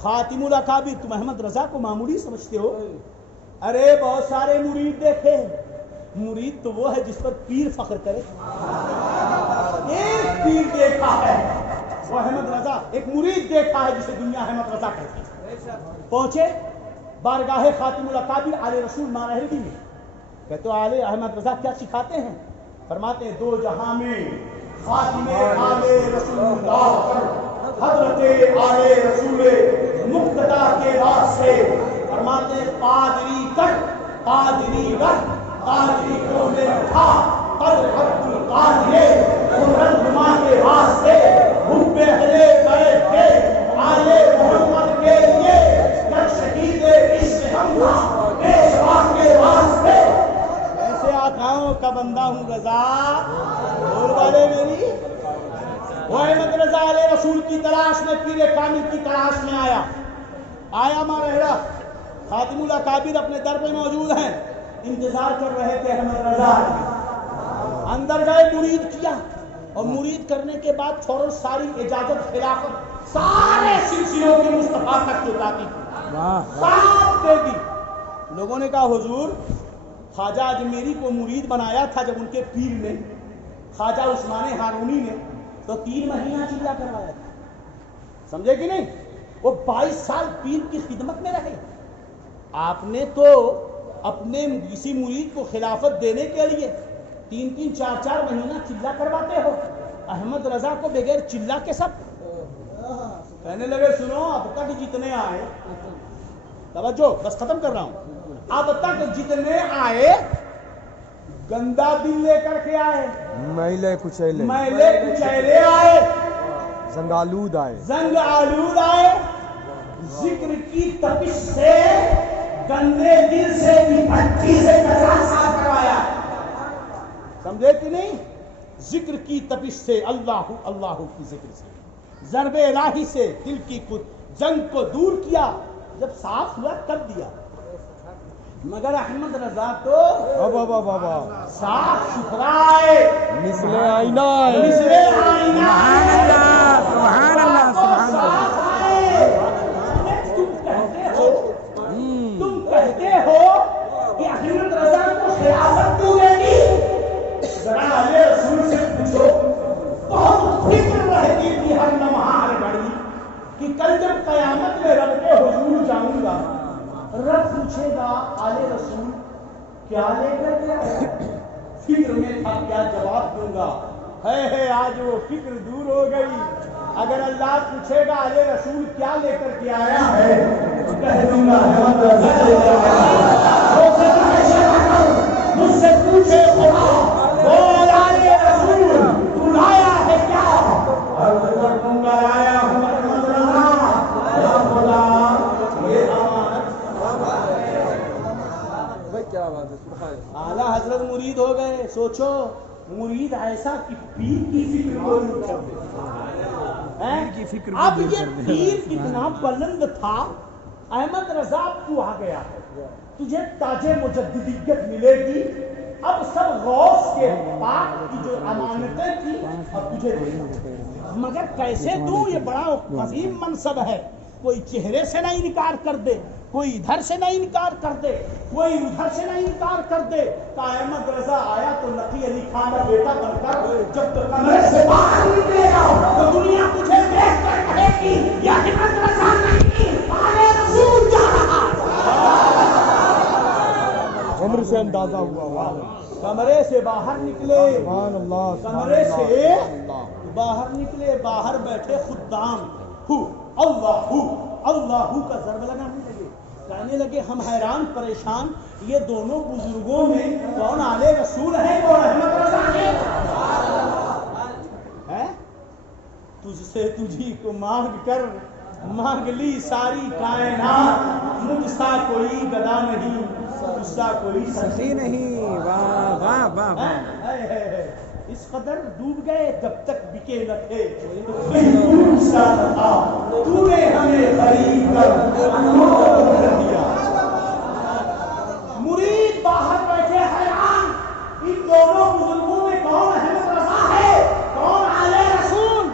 خاتم الاکابر. تم احمد رضا کو معمولی سمجھتے ہو, ارے بہت سارے مرید دیکھے. مرید تو وہ ہے جس پر پیر فخر کرے. ایک پیر دیکھا ہے وہ احمد رضا, ایک مرید دیکھا ہے جسے دنیا احمد رضا کہتی ہے. پہنچے بارگاہ خاتم الاکابر آل رسول ماہرگی میں, کہتے ہو آل احمد رضا کیا سکھاتے ہیں؟ فرماتے ہیں 2 جہاں میں خاتم آل رسول اللہ پر حضرت آل رسول مقتدا کے واسطے. فرماتے ہیں قادری کٹ قادری رکھ قادری کو نے اٹھا قد حق القادر رہنما کے واسطے حب اہل بیت کے آل محمد کے لیے شہید عشق ہمہ پیشوا کے واسطے. ایسے آقاؤں کا بندہ ہوں رضا, بول والے میری. وہ احمد رضا علیہ رسول کی تلاش میں, پیر کامل کی تلاش میں آیا مارہرہ. خاتم الاکابر اپنے در پہ موجود ہیں, انتظار کر رہے تھے احمد رضا. اندر گئے, مرید کیا, اور مرید کرنے کے بعد فوراً ساری اجازت خلافت سارے سلسلوں کی مصطفیٰ تک چکا دی, ساتھ دے دی. لوگوں نے کہا حضور خواجہ اجمیری کو مرید بنایا تھا جب ان کے پیر نے, خواجہ عثمان ہارونی نے تو 3 مہینہ چلا کروایا تھا. سمجھے کہ نہیں؟ وہ 22 سال پیر کی خدمت میں رہے. آپ نے تو اپنے کسی مرید کو خلافت دینے کے لیے 3-3 4-4 مہینہ چلا کرواتے ہو. احمد رضا کو بغیر چلا کے سب کہنے لگے سنو, اب تک جتنے آئے, توجہ بس ختم کر رہا ہوں, اب تک جتنے آئے گندا دل لے کر کے آئے, میلے کچیلے آئے, زنگ آلود آئے, ذکر کی تپش سے گندے دل سے مٹی سے کچرا صاف کروایا. سمجھے کہ نہیں؟ ذکر کی تپش سے, اللہ اللہ کی ذکر سے, ضرب الہی سے دل کی جنگ کو دور کیا. جب صاف ہوا تب دیا. مگر احمد رضا تو صاف ستھرا ہے, مثل آئینہ سبحان اللہ. تم کہتے ہو کہ احمد رضا کو خلافت کیوں دے دی؟ ذرا آل رسول سے پوچھو. بہت فکر رہتی تھی ہر لمحہ ہر گھڑی کہ کل جب قیامت میں رب کے حضور جاؤں گا, رب پوچھے گا آل رسول کیا لے کر گیا؟ فکر میں تھا کیا جواب دوں گا. ہے آج وہ فکر دور ہو گئی. اگر اللہ پوچھے گا آل رسول کیا لے کر کے آیا ہے, کہہ دوں گا مجھ سے پوچھے بول آل رسول تو لایا ہے کیا؟ عرض کر دوں گا لایا ہوں احمد رضا. یا خدا یہ امانت. کیا بات ہے, اعلیٰ حضرت مرید ہو گئے. سوچو مرید ایسا کہ پیر کی فکر کو نہیں کرتے. اب یہ پیر کتنا بلند تھا، احمد رضا اب تو آ گیا ہے، تجھے تاج مجددیت ملے گی، اب سب غوث کے پاک کی جو امانتیں تھی اب تجھے دینا، مگر کیسے دوں؟ یہ بڑا عظیم منصب ہے، کوئی چہرے سے نہ انکار کر دے، کوئی ادھر سے نہ انکار کر دے، کوئی ادھر سے نہ انکار کر دے۔ تو احمد رضا آیا تو نقی علی خان کا بیٹا بن کر جب تک کمرے سے باہر نکلے گا تو دنیا تجھے دیکھ کر کہے گی یہ احمد رضا نہیں، آلے رسول جا رہا ہے۔ عمر سے اندازہ ہوا، کمرے سے باہر نکلے، سبحان اللہ، کمرے سے باہر نکلے، باہر بیٹھے خدام اللہ کا ضرب لگانے لگے، کہنے لگے ہم حیران پریشان، یہ دونوں بزرگوں میں کون آلے رسول ہے، کون احمد رضا ہے؟ تجھ سے تجھی کو مانگ لی ساری کائنات، مجھ سا کوئی گدا نہیں، تجھ سا کوئی سخی نہیں، واہ واہ واہ واہ۔ اس قدر ڈوب گئے جب تک بکے نہ تھے، تو نے ہمیں خرید کر انمول کر دیا۔ مرید باہر بیٹھے حیران، ان دونوں بزرگوں میں کون احمد رضا ہے، کون آلے رسول؟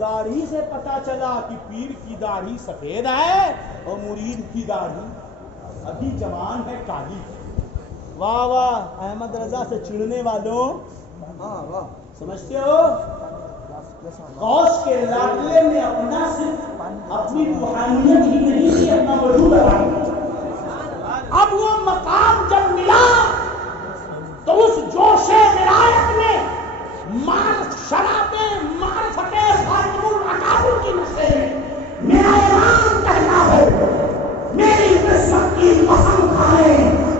داڑھی سے پتا چلا کہ پیر کی داڑھی سفید ہے اور مرید کی داڑھی ابھی جوان ہے کالی۔ واہ واہ، احمد رضا سے چڑھنے والوں سمجھتے ہو، غوث کے لاڈلے میں اپنا صرف اپنی روحانیت ہی نہیں تھی، اپنا وجود رہا۔ اب وہ مقام جب ملا تو اس جوش ولایت میں شراب معرفت خاتم الاکابر کی نشے میں میرا اعلان کہنا ہے، میری قسمت کی قسم کھائے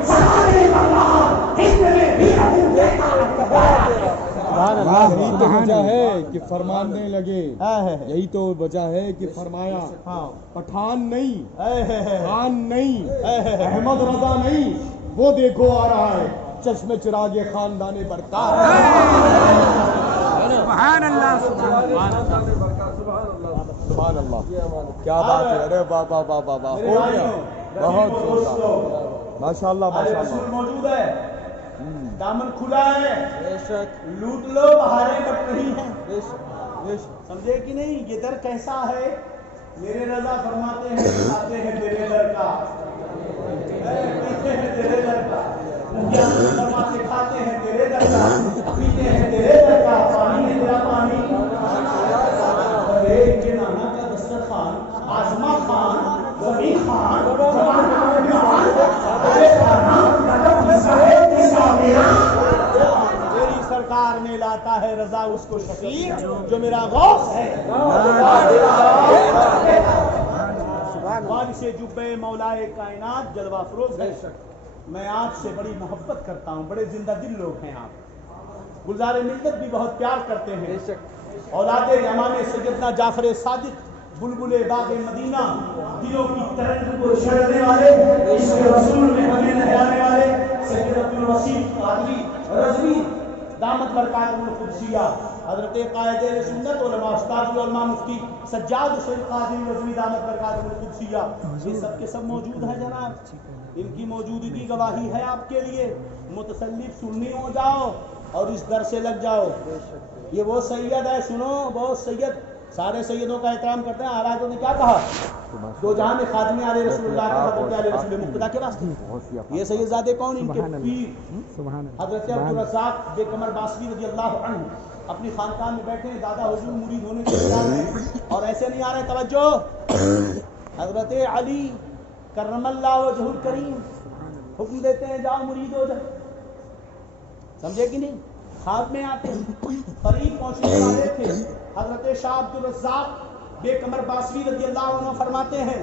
سہارے اللہ ہند میں بھی ابو دیکھا یہی تو وجہ ہے کہ فرمانے لگے، یہی تو وجہ ہے کہ فرمایا پٹھان نہیں، خان نہیں، احمد رضا نہیں، وہ دیکھو آ رہا ہے چشم چراغ خاندان برکات۔ سبحان اللہ، سبحان اللہ، کیا بات ہے، ارے واہ واہ واہ واہ واہ، ہو گیا بہت زیادہ، ماشاء اللہ ماشاء اللہ۔ موجود ہے، دامن کھلا ہے، لوٹ لو، بہاریں کب نہیں ہیں، سمجھے کہ نہیں؟ یہ در کیسا ہے؟ میرے رضا فرماتے ہیں کھاتے ہیں تیرے در کا، پیتے ہیں تیرے در کا، فرماتے کھاتے ہیں تیرے در کا، پیتے ہیں تیرے در کا، پانی ہے تیرا پانی، ارے ان کے نانا کا دسترخوان، آزما خان، زبی خان، جوان خان، تیری سرکار میں لاتا ہے رضا اس کو شفیع جو میرا غوث ہے۔ وارث جبے مولائے کائنات جلوہ افروز ہے، میں آپ سے بڑی محبت کرتا ہوں، بڑے زندہ دل لوگ ہیں آپ، گلزار ملت بھی بہت پیار کرتے ہیں، اولاد امام سیدنا جعفر صادق بلبل باغ مدینہ، دلوں کی ترنگ کو چھیڑنے والے، عشق رسول میں ہمیں نہلانے والے سید عبد الوسیع قادری رضوی دامت برکات القدسیہ، حضرت قائد اہل سنت علماء استاد العلماء مفتی سجاد حسین قادری رضوی دامت برکات القدسیہ، یہ سب کے سب موجود ہیں جناب، ان کی موجودگی گواہی ہے آپ کے لیے، متسلف سنی ہو جاؤ اور اس در سے لگ جاؤ۔ یہ وہ سید ہے، سنو، وہ سید، سارے سیدوں کا احترام کرتے ہیں، آراجوں نے کیا کہا، دو جہاں میں خادم علیہ رسول اللہ کا حضرت علیہ رسول مقتدیٰ کے واسطے۔ یہ سید زادے کون؟ ان کے پیر حضرت عبدالرزاق بے کمر باسری رضی اللہ عنہ اپنی خانقاہ میں بیٹھے ہیں، دادا حضور مرید ہونے کے بعد، اور ایسے نہیں آ رہے، توجہ، حضرت علی کرم اللہ وجہ الکریم حکم دیتے ہیں جاؤ مرید ہو جاؤ، سمجھے کہ نہیں؟ خواب میں آتے ہیں، قریب پہنچنے والے تھے، حضرت شاہ عبدالرزاق بے کمر باسری رضی اللہ عنہ فرماتے ہیں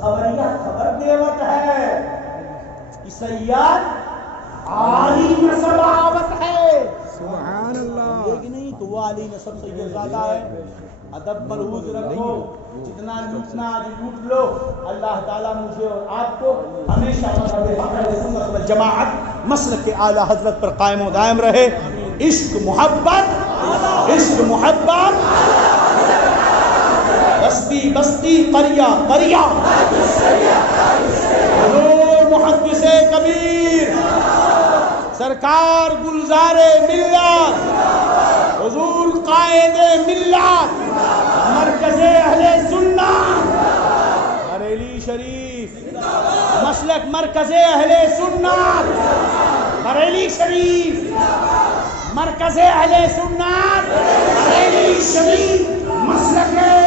خبریہ خبر دیوت ہے، سید عالی نسب آوت ہے، سبحان اللہ، لیکن نہیں تو وہ عالی نسب سید زیادہ ہے، ادب مرحوظ رکھو، جتنا لوٹنا آج لوٹ لو، اللہ تعالیٰ مجھے اور آپ کو ہمیشہ مذہب اہل سنت والجماعت مسلک اعلیٰ حضرت پر قائم و دائم رہے، عشق محبت عشق محبت بستی بستی قریہ قریہ حضور محدث کبیر سرکار گلزار ملت حضور قائد ملت مرکز اہل سنت بریلی شریف مسلک مرکز اہل سنت بریلی شریف مرکز اہل سنت بریلی شریف مسلک